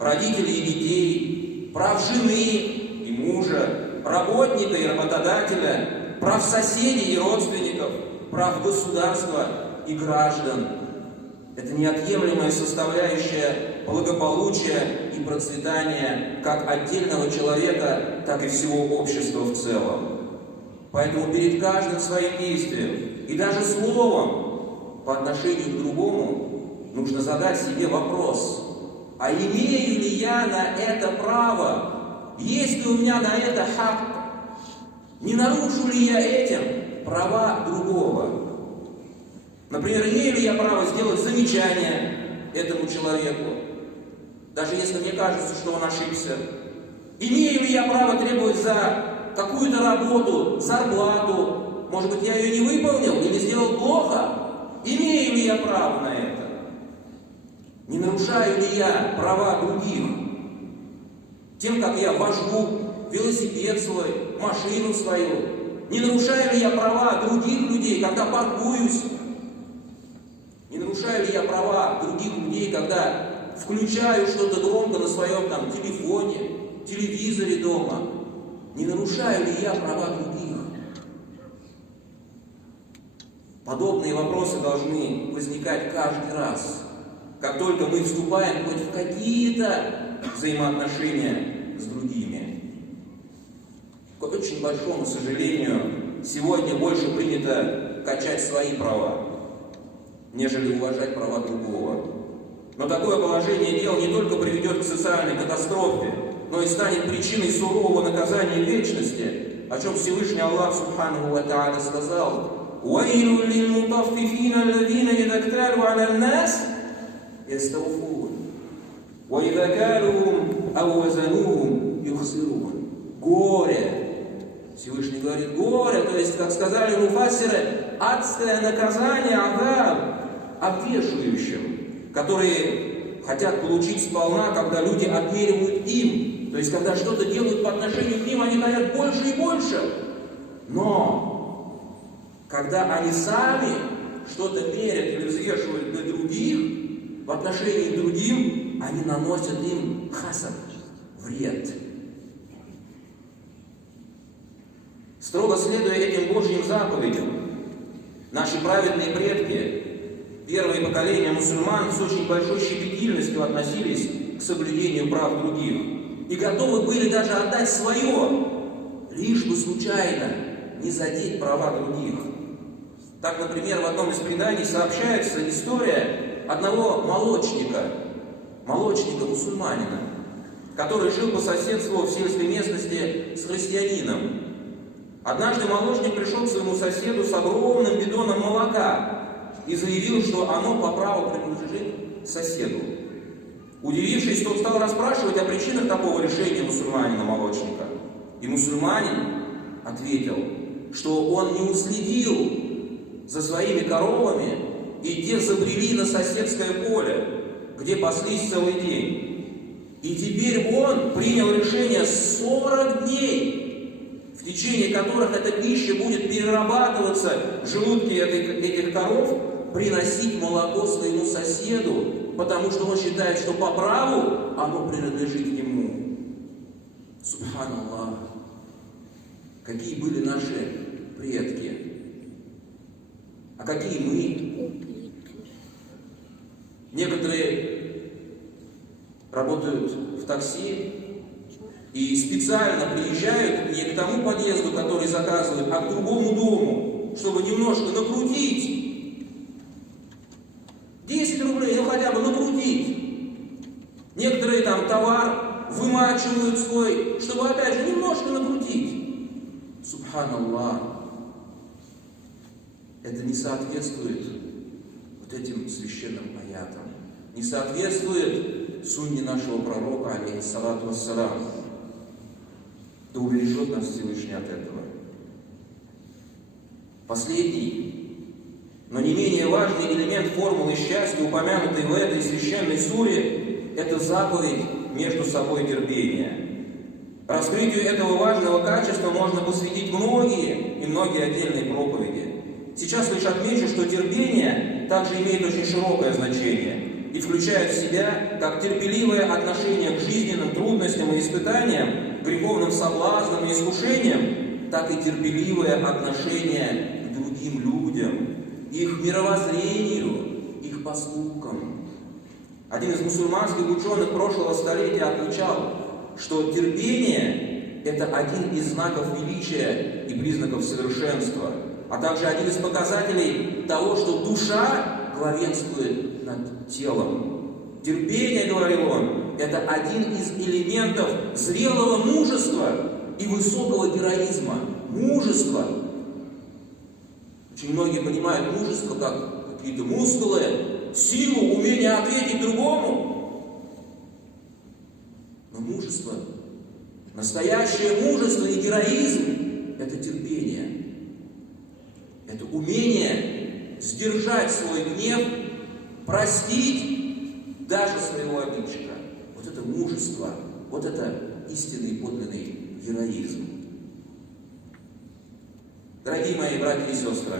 родителей и детей, прав жены и мужа, работника и работодателя, прав соседей и родственников, прав государства и граждан. Это неотъемлемая составляющая благополучия и процветания как отдельного человека, так и всего общества в целом. Поэтому перед каждым своим действием и даже словом по отношению к другому нужно задать себе вопрос: а имею ли я на это право? Есть ли у меня на это хакк? Не нарушу ли я этим права другого? Например, имею ли я право сделать замечание этому человеку, даже если мне кажется, что он ошибся? Имею ли я право требовать за какую-то работу, зарплату? Может быть, я ее не выполнил или сделал плохо? Имею ли я право на это? Не нарушаю ли я права других? Тем, как я вожу велосипед свой, машину свою. Не нарушаю ли я права других людей, когда паркуюсь? Не нарушаю ли я права других людей, когда включаю что-то громко на своем телефоне, телевизоре дома? Не нарушаю ли я права других? Подобные вопросы должны возникать каждый раз, как только мы вступаем хоть в какие-то взаимоотношения с другими. К очень большому сожалению, сегодня больше принято качать свои права, нежели уважать права другого. Но такое положение дел не только приведет к социальной катастрофе, но и станет причиной сурового наказания вечности, о чем Всевышний Аллах Субханаху ва Тааля сказал: «Уаилу лилмутаффифина аллазина иза кталу аля ан-нас ястауфун, ва иза калухум ау вазанухум юхсирун». Горе! Всевышний говорит горе, то есть, как сказали муфассиры, адское наказание обвешивающим, которые хотят получить сполна, когда люди отмеривают им. То есть, когда что-то делают по отношению к ним, они говорят больше и больше. Но, когда они сами что-то мерят или взвешивают для других, в отношении к другим, они наносят им хасан, вред. Строго следуя этим Божьим заповедям, наши праведные предки, первые поколения мусульман, с очень большой щепетильностью относились к соблюдению прав других и готовы были даже отдать свое, лишь бы случайно не задеть права других. Так, например, в одном из преданий сообщается история одного молочника-мусульманина, который жил по соседству в сельской местности с христианином. Однажды молочник пришел к своему соседу с огромным бидоном молока и заявил, что оно по праву принадлежит соседу. Удивившись, тот стал расспрашивать о причинах такого решения мусульманина-молочника. И мусульманин ответил, что он не уследил за своими коровами, и те забрели на соседское поле, где паслись целый день. И теперь он принял решение 40 дней, в течение которых эта пища будет перерабатываться в желудке этих коров, приносить молоко своему соседу, потому что он считает, что по праву оно принадлежит ему. Субханаллах. Какие были наши предки? А какие мы? Некоторые работают в такси и специально приезжают не к тому подъезду, который заказывают, а к другому дому, чтобы немножко накрутить. 10 рублей, ну хотя бы накрутить. Некоторые там товар вымачивают свой, чтобы опять же немножко накрутить. Субханаллах. Это не соответствует вот этим священным аятам. Не соответствует сунне нашего пророка, алейхиссалату вассалам. Да убережет нас Всевышний от этого. Последний, но не менее важный элемент формулы счастья, упомянутый в этой священной суре, это заповедь между собой терпения. Раскрытию этого важного качества можно посвятить многие отдельные проповеди. Сейчас лишь отмечу, что терпение также имеет очень широкое значение и включает в себя как терпеливое отношение к жизненным трудностям и испытаниям, греховным соблазнам и искушениям, так и терпеливое отношение к другим людям, их мировоззрению, их поступкам. Один из мусульманских ученых прошлого столетия отмечал, что терпение – это один из знаков величия и признаков совершенства, а также один из показателей того, что душа главенствует над телом. Терпение, говорил он, это один из элементов зрелого мужества и высокого героизма. Мужество. Очень многие понимают мужество как какие-то мускулы, силу, умение ответить другому. Но мужество, настоящее мужество и героизм – это терпение. Это умение сдержать свой гнев, простить даже своего обидчика. Вот это мужество, вот это истинный подлинный героизм. Дорогие мои братья и сестры,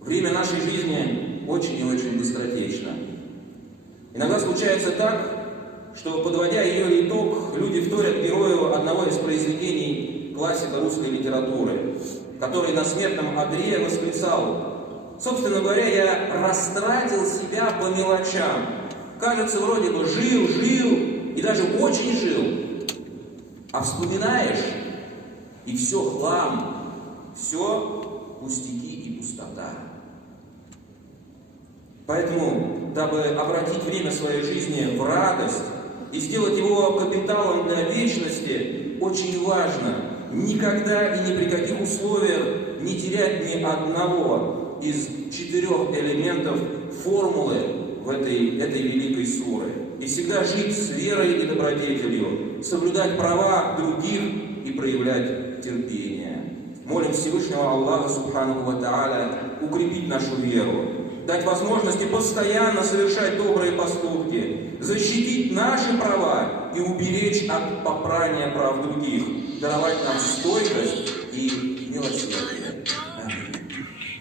время нашей жизни очень и очень быстротечно. Иногда случается так, что, подводя ее итог, люди вторят герою одного из произведений классика русской литературы, который на смертном одре восклицал: собственно говоря, я растратил себя по мелочам. Кажется, вроде бы жил, и даже очень жил. А вспоминаешь, и все хлам, все пустяки и пустота. Поэтому, дабы обратить время своей жизни в радость и сделать его капиталом для вечности, очень важно никогда и ни при каких условиях не терять ни одного из 4 элементов формулы этой великой суры. И всегда жить с верой и добродетелью, соблюдать права других и проявлять терпение. Молим Всевышнего Аллаха Субханаху ва Тааля укрепить нашу веру, дать возможности постоянно совершать добрые поступки, защитить наши права и уберечь от попрания прав других, даровать нам стойкость и милосердие. Аминь.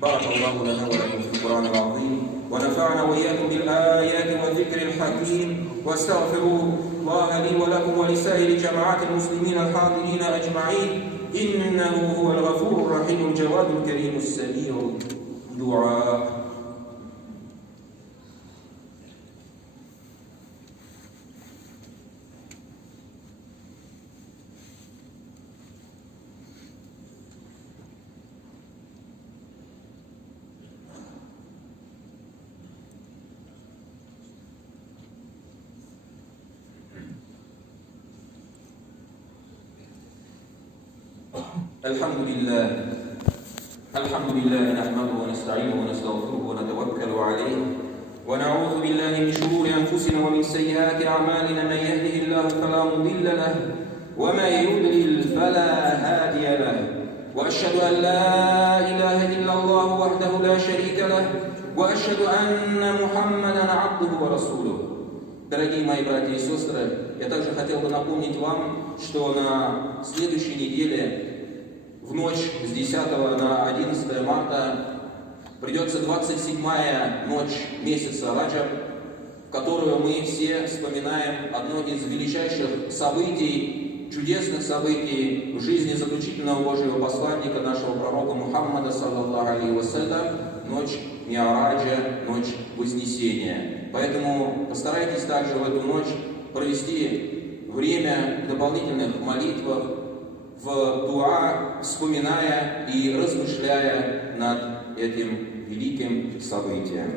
Барак Аллаху лана ва лакум фил Кур'анил азим. ونفعنا وإياكم بالآيات والذكر الحكيم، واستغفروا الله لي ولكم ولسائر جماعات المسلمين الحاضرين أجمعين، إنه هو الغفور الرحيم الجواد الكريم السميع الدعاء. الحمد لله نحمده ونستعينه ونستغفره ونتوكل عليه، ونعوذ بالله من شرور أنفسنا ومن سيئات أعمالنا، من يهده الله فلا مضل له ومن يضلل فلا هادي له، وأشهد أن لا إله إلا الله وحده لا شريك له، وأشهد أن محمدا عبده ورسوله. Дорогие мои братья и сестры, я также хотел бы напомнить вам, что на следующей неделе в ночь с 10 на 11 марта придется 27-я ночь месяца Раджаб, в которую мы все вспоминаем одно из величайших событий, чудесных событий в жизни заключительного Божьего посланника, нашего пророка Мухаммада, саллаллаху алейхи вассалям, ночь Ми'араджа, ночь Вознесения. Поэтому постарайтесь также в эту ночь провести время в дополнительных молитвах, в дуа, вспоминая и размышляя над этим великим событием.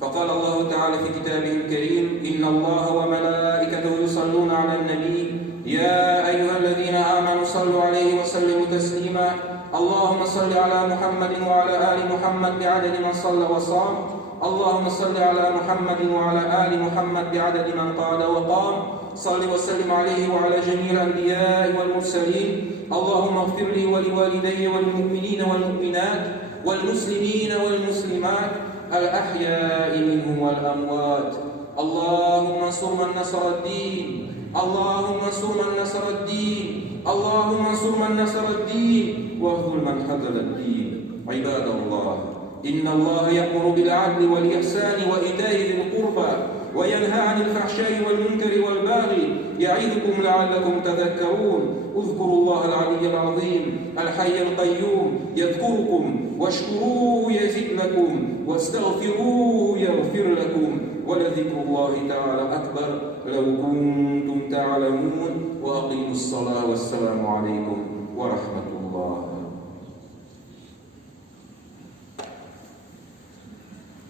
فقال الله تعالى في كتابه الكريم: إن الله وملائكته يصلون على النبي يا أيها الذين آمنوا صلوا عليه وسلموا تسليما اللهم صل على محمد وعلى آل محمد بعدد من صلى وصام اللهم صل على محمد وعلى آل محمد بعدد من قال وقام صل وسلم عليه وعلى جميع الأنبياء والمرسلين اللهم اغفر لي ولوالدي والمؤمنين والمؤمنات والمسلمين والمسلمات الأحياء منهم والأموات اللهم انصر من نصر الدين اللهم انصر من نصر الدين اللهم انصر من نصر الدين واخذل من خذل الدين. عباد الله، إن الله يأمر بالعدل والإحسان وإيتاء ذي القربى وينهى عن الفحشاء والمنكر والبغي يعظكم لعلكم تذكرون. اذكروا الله العلي العظيم الحي القيوم يذكركم واشكروه يزد لكم واستغفروه يغفر لكم ولذكر الله تعالى أكبر لو كنتم تعلمون. وأقيموا الصلاة والسلام عليكم ورحمة الله.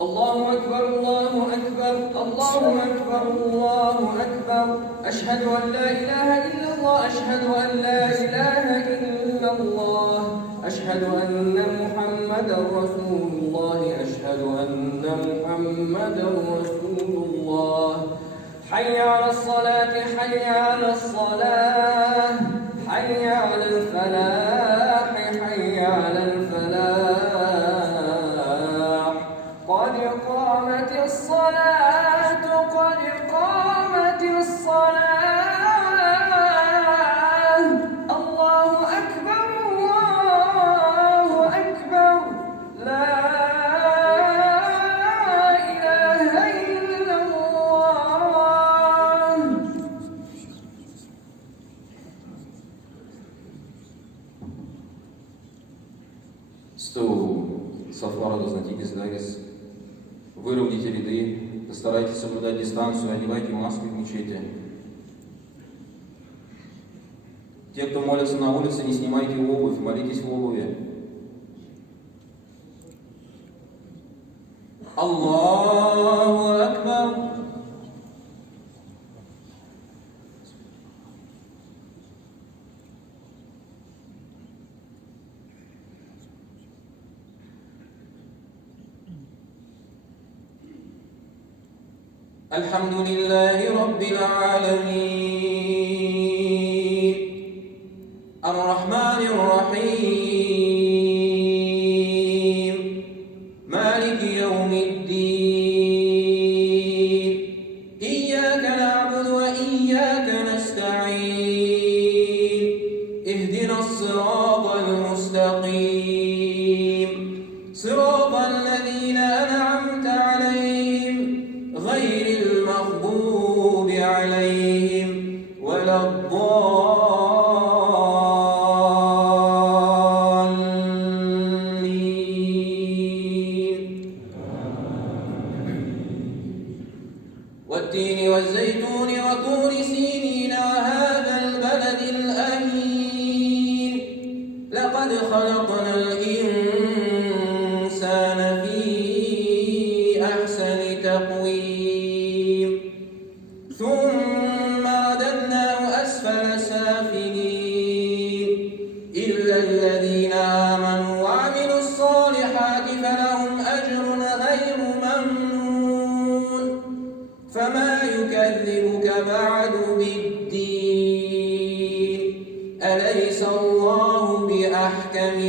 الله أكبر الله أكبر الله أكبر الله أكبر أشهد أن لا إله إلا الله أشهد أن لا إله إلا الله أشهد أن محمدا رسول الله أشهد أن محمدا رسول الله. حي على الصلاة حي على الصلاة حي على الفلاح حي على الفلاح قد قامت الصلاة قد قامت الصلاة. الله أكبر الله أكبر لا إله إلا الله. Сафара дознатитесь дагис. Выровняйте ряды, постарайтесь соблюдать дистанцию, одевайте маски в мечети. Те, кто молится на улице, не снимайте обувь, молитесь в обуви. Аллаху Акбар. الحمد لله رب العالمين الرحمن الرحيم مالك يوم الدين إياك نعبد وإياك نستعين اهدنا الصراط المستقيم صراط الذين أنعمت عليهم والتين والزيتون وطور سينين وهذا البلد الأمين لقد خلقنا الإنسان في أحسن تقويم ثم رددناه أسفل سافلين إلا الذين آمنوا وعملوا الصالحات فلهم أجر غير ممنون فما يكذبك بعد بالدين أليس الله بأحكم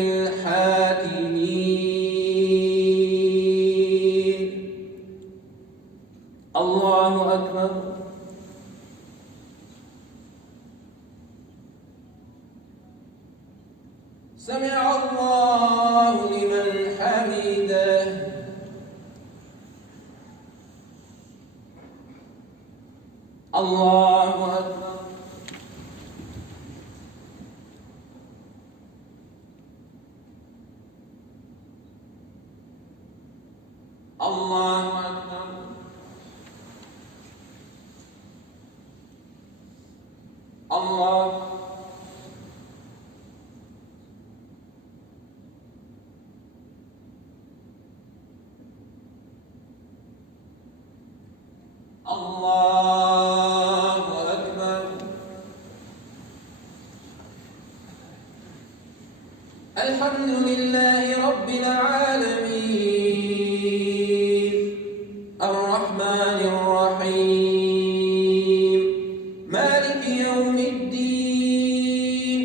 الحاكمين الله أكبر سمع الله لمن حمده الله أكبر الله أكبر الله الله أكبر الحمد لله رب العالمين الرحمن الرحيم مالك يوم الدين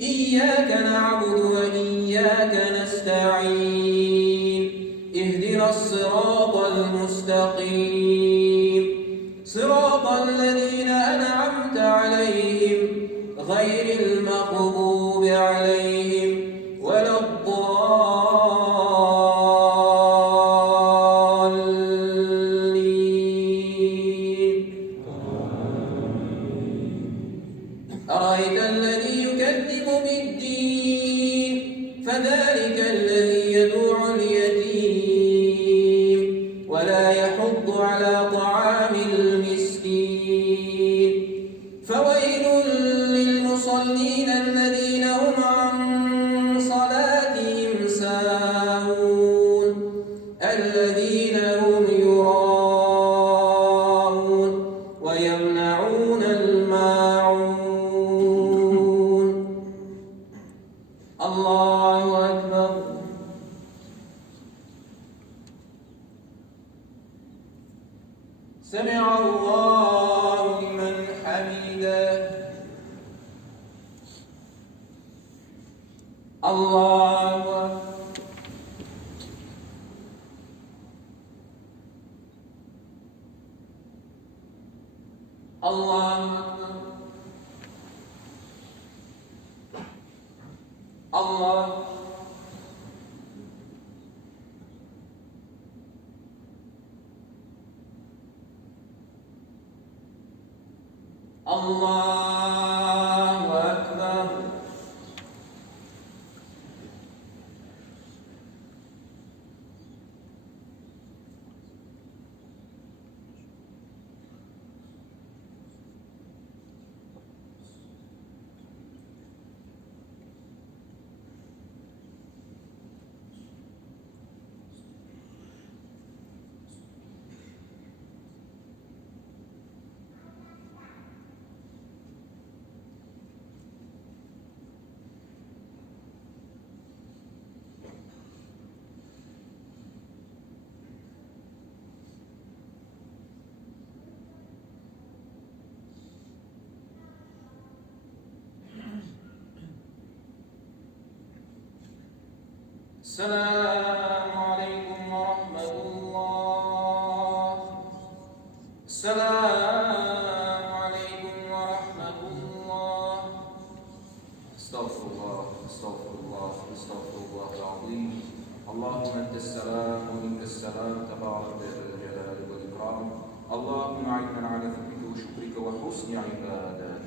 إياك نعبد وإياك نستعين اهدنا الصراط المستقيم صراط الذين أنعمت عليهم غير المغضوب عليهم ولا الضالين أرأيت الذي يكذب بالدين فذلك الذي يدعو اليتيم ولا يحض على طعام المسكين فويل للمصلين الذين هم عن صلاتهم ساهون الذين هم يراءون ويمنعون الماعون الله أكبر سمع الله لمن حمده الله أكبر الله أكبر الله الله أكبر السلام عليكم ورحمة الله السلام عليكم ورحمة الله استغفر الله استغفر الله استغفر الله العظيم اللهم أنت السلام ومنك السلام تبارك يا ذا الجلال والإكرام اللهم أعنا على ذكرك وشكرك وحسن عبادتك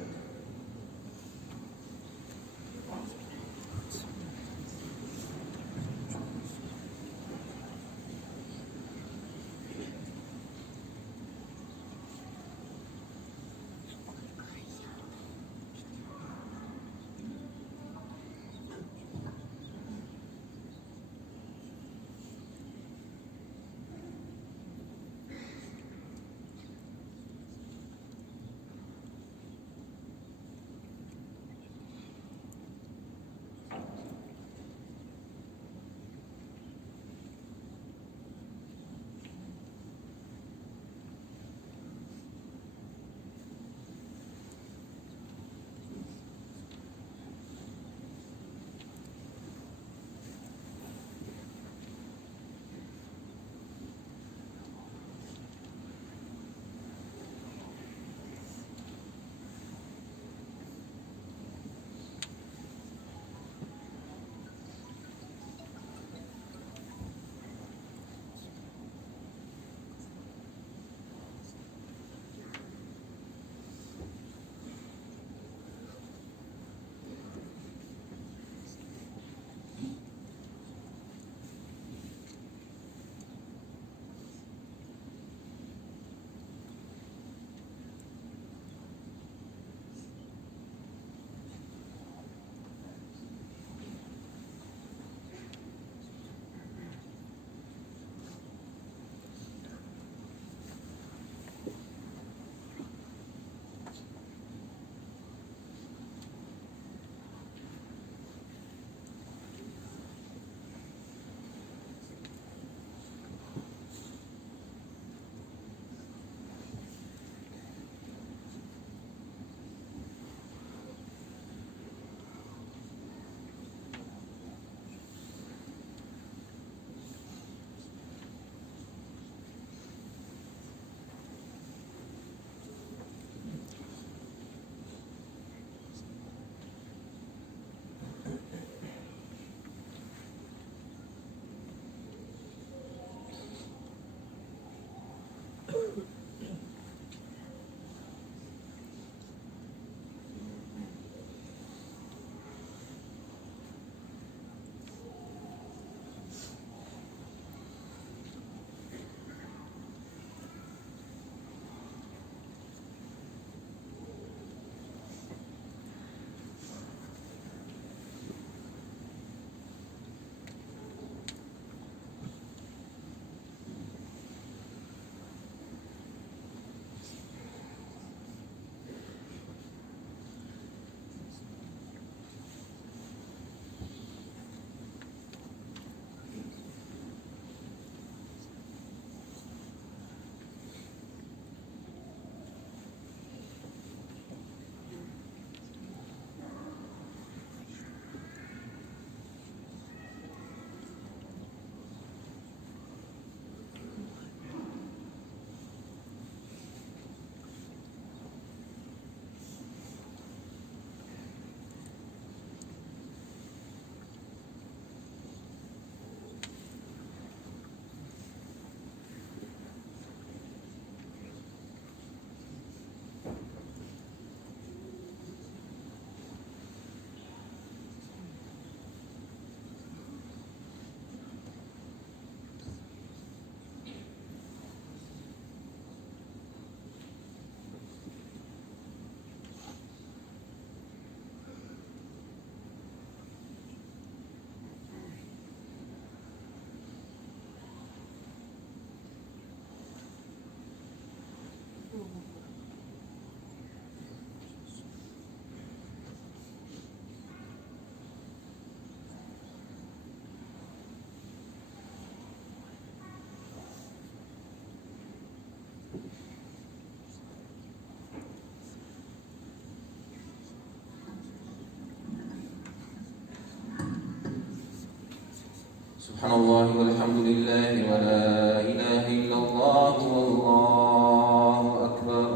سبحان الله والحمد لله ولا إله إلا الله والله أكبر.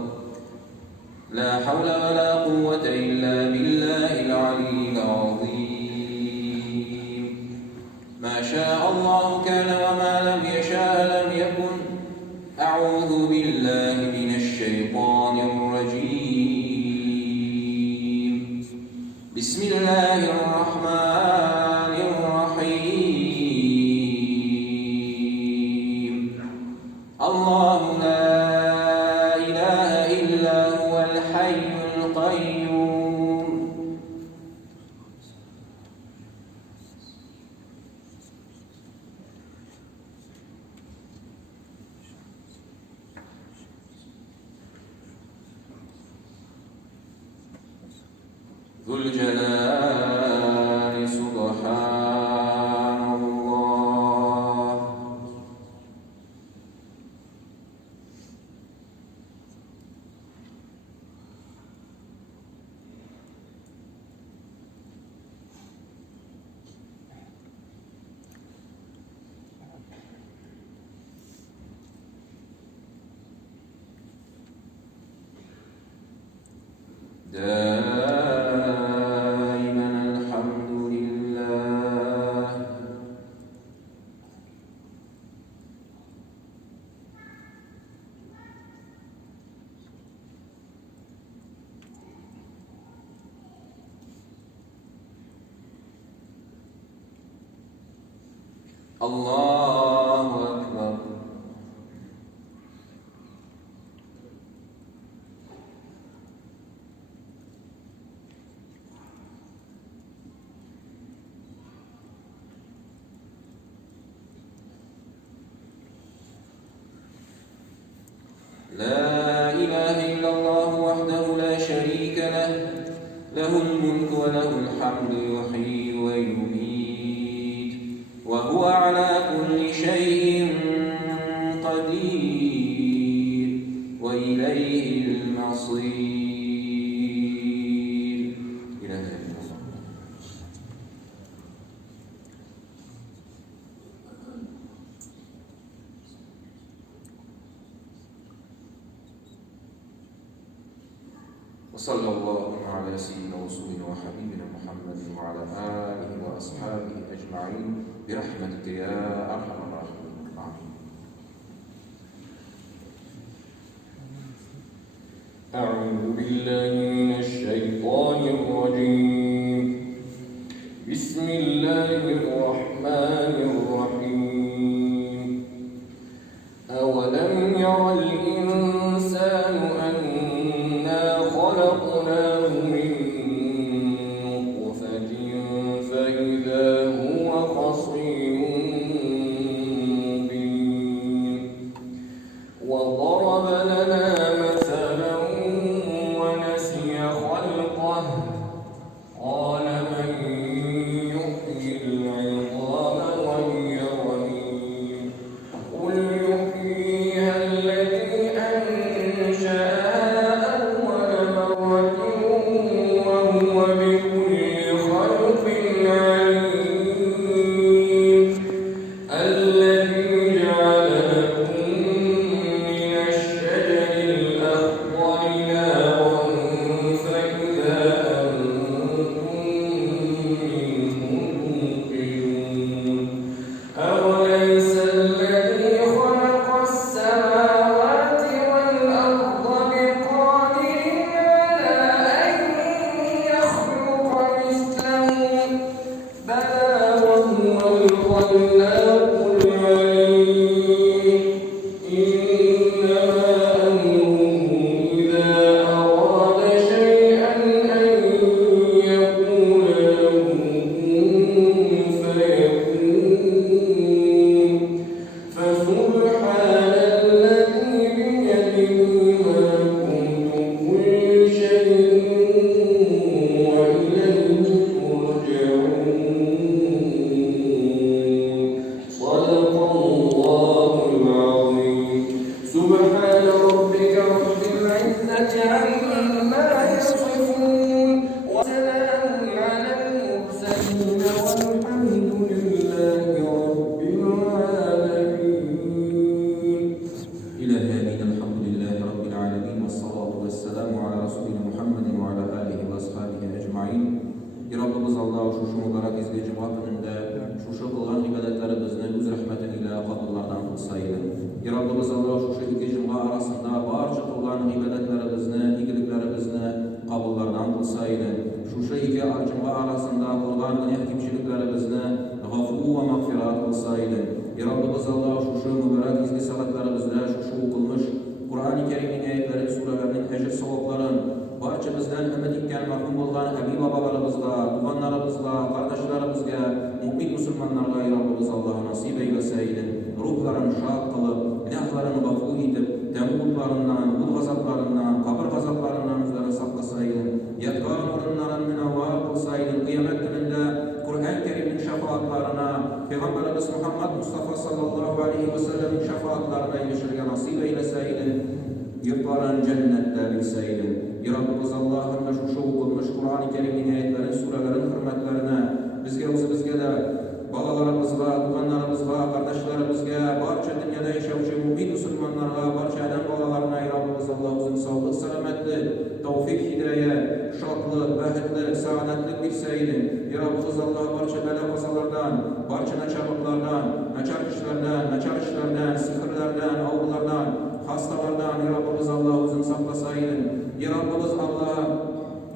لا حول ولا قوة إلا بالله العلي العظيم. ما شاء الله كان وما لم يشاء لم يكن. أعوذ بالله من الشيطان الرجيم. بسم الله الرحمن الرحيم. الله لا إله إلا هو الحي القيوم. ذو الجلال سبحان الله. دائما الحمد لله. الله أكبر. لا إله إلا الله وحده لا شريك له. له الملك وله الحمد يحيي ويميت وهو على كل شيء قدير وإليه المصير. إله إلا الله. وصلى الله على سيدنا ورسولنا وحبيبنا محمد وعلى آله وأصحابه أجمعين برحمتك يا أرحم الراحمين. آمين. أعوذ بالله من الشيطان الرجيم. بسم الله الرحمن الرحيم. أولم ير الإنسان أنا خلقناه من نطفة فإذا هو خصيم مبين. وضرب لنا مثلا ونسي خلقه قال من يحيي العظام وهي رميم. قل يحييها الذي أنشأها أول مرة وهو بكل خلق عليم. الذي جعل لكم من الشجر إلى آمين. الحمد لله رب العالمين والصلاة والسلام على رسولنا محمد وعلى آله وأصحابه أجمعين. Ya Rabbimiz Allah şu mübarek izleyici vaktinde şu kılgan ibadetlerimizni öz rahmetin ile kabullardan kılsaydı. Ya Rabbimiz Allah şu iki cuma arasında barca kılgan ibadetlerimizni, iyiliklerimizni kabullardan kılsaydı. Şu iki cuma arasında kılgan ihtimciliklerimizni gafu ve mağfirat kılsaydı. Ya Rabbimiz Allah şu mübarek izli salatlarımızda şu kılmış Kur'an-ı Kerim'in ayetleri, surelerinin ecir sevapların barcamızdan ümit etken mahrum bolgan Habib babalarımızga, tuganlarımızga, kardeşlerimizge, mu'min Müslümanlarga ya Rabbimiz Allah nasip eyleseydin. Ruhlarını şad kılıp, günahlarını gafu edip, temutlarından, bud gazaplarından, kabir gazaplarından üzerine saklasaydın. Yatkan orunların münavvar kılsaydın. Kıyamet gününde Kur'an-ı Kerim'in şefaatlarına, Peygamberimiz Muhammed Mustafa sallallahu aleyhi ve sellem'in şefaatlarına ilişirge nasip eyleseydin. Yıkların cennette bilseydin. Ya Rabbimiz Allah'ın şu okunmuş Kur'an-ı Kerim'in ayetlerin, surelerin hürmetlerine, bizge de balalarımızga, tuganlarımızga, kardeşlerimizge, barça dünyada yaşayıcı mümin Müslümanlarga, barça adam balalarına ya Rabbimiz Allah uzun sağlık, selametlik, tevfik, hidayet, şadlık, bahitlik, saadetlik bilseydin. Ya Rabbimiz Allah barça bela kazalardan, barça naçarlıklardan, naçar işlerden, sihirlerden, avrulardan, hastalardan ya Rabbimiz Allah uzun saklasaydın. Ya Rabbimiz Allah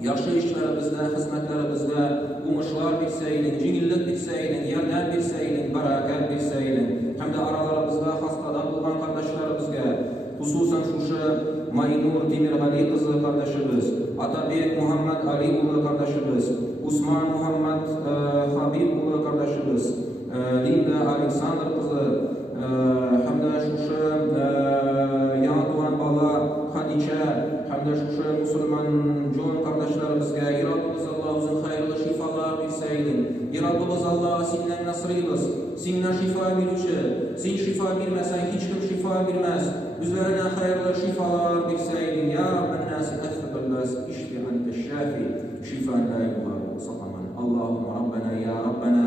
yaxşı işlerimizde, hizmetlerimizde uğuşlar bilseydin, cingillik bilseydin, yerden bilseydin, berakat bilseydin. Hem de aralarımızda hastada bulunan kardeşlerimizge, hususan şu Maynur Demirgali kızı kardeşimiz, Atabek Muhammed Ali ulu kardeşimiz, Usman Muhammed Habib ulu kardeşimiz, Linda Alexander kızı, hem de şu yan doğan bala Hadice, hem de şu Müslüman John kardeşlerimizge, ya Rabbimiz Allah uzun hayırlı şifalar bilseydin. Ya Rabbimiz Allah senden nasrıyız, senden şifa bilücü, sen şifa bilmesen hiç kim şifa bilmez. Üzerine hayırlı şifalar bilseydin. Ya Rabben nasi ethiqil bas, işfi ente şafi, şifan la yugaru sakaman. Allahümme Rabbena ya Rabbena,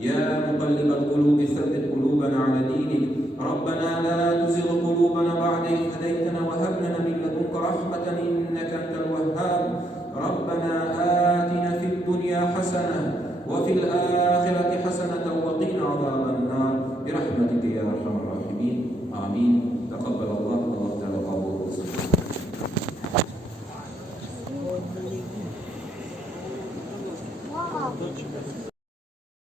ya mukallibel kulubi thabbit kulubana ala dinik. Rabbena la tuzigh kulubana ba'de idh hedaytana ve hab lana min ledunka rahmeten inneke entel vehhab. Rabbena atina fid dunya hasene ve fil ahireti haseneten ve qina azaben nar. Birahmetike ya erhamer rahimin. Amin.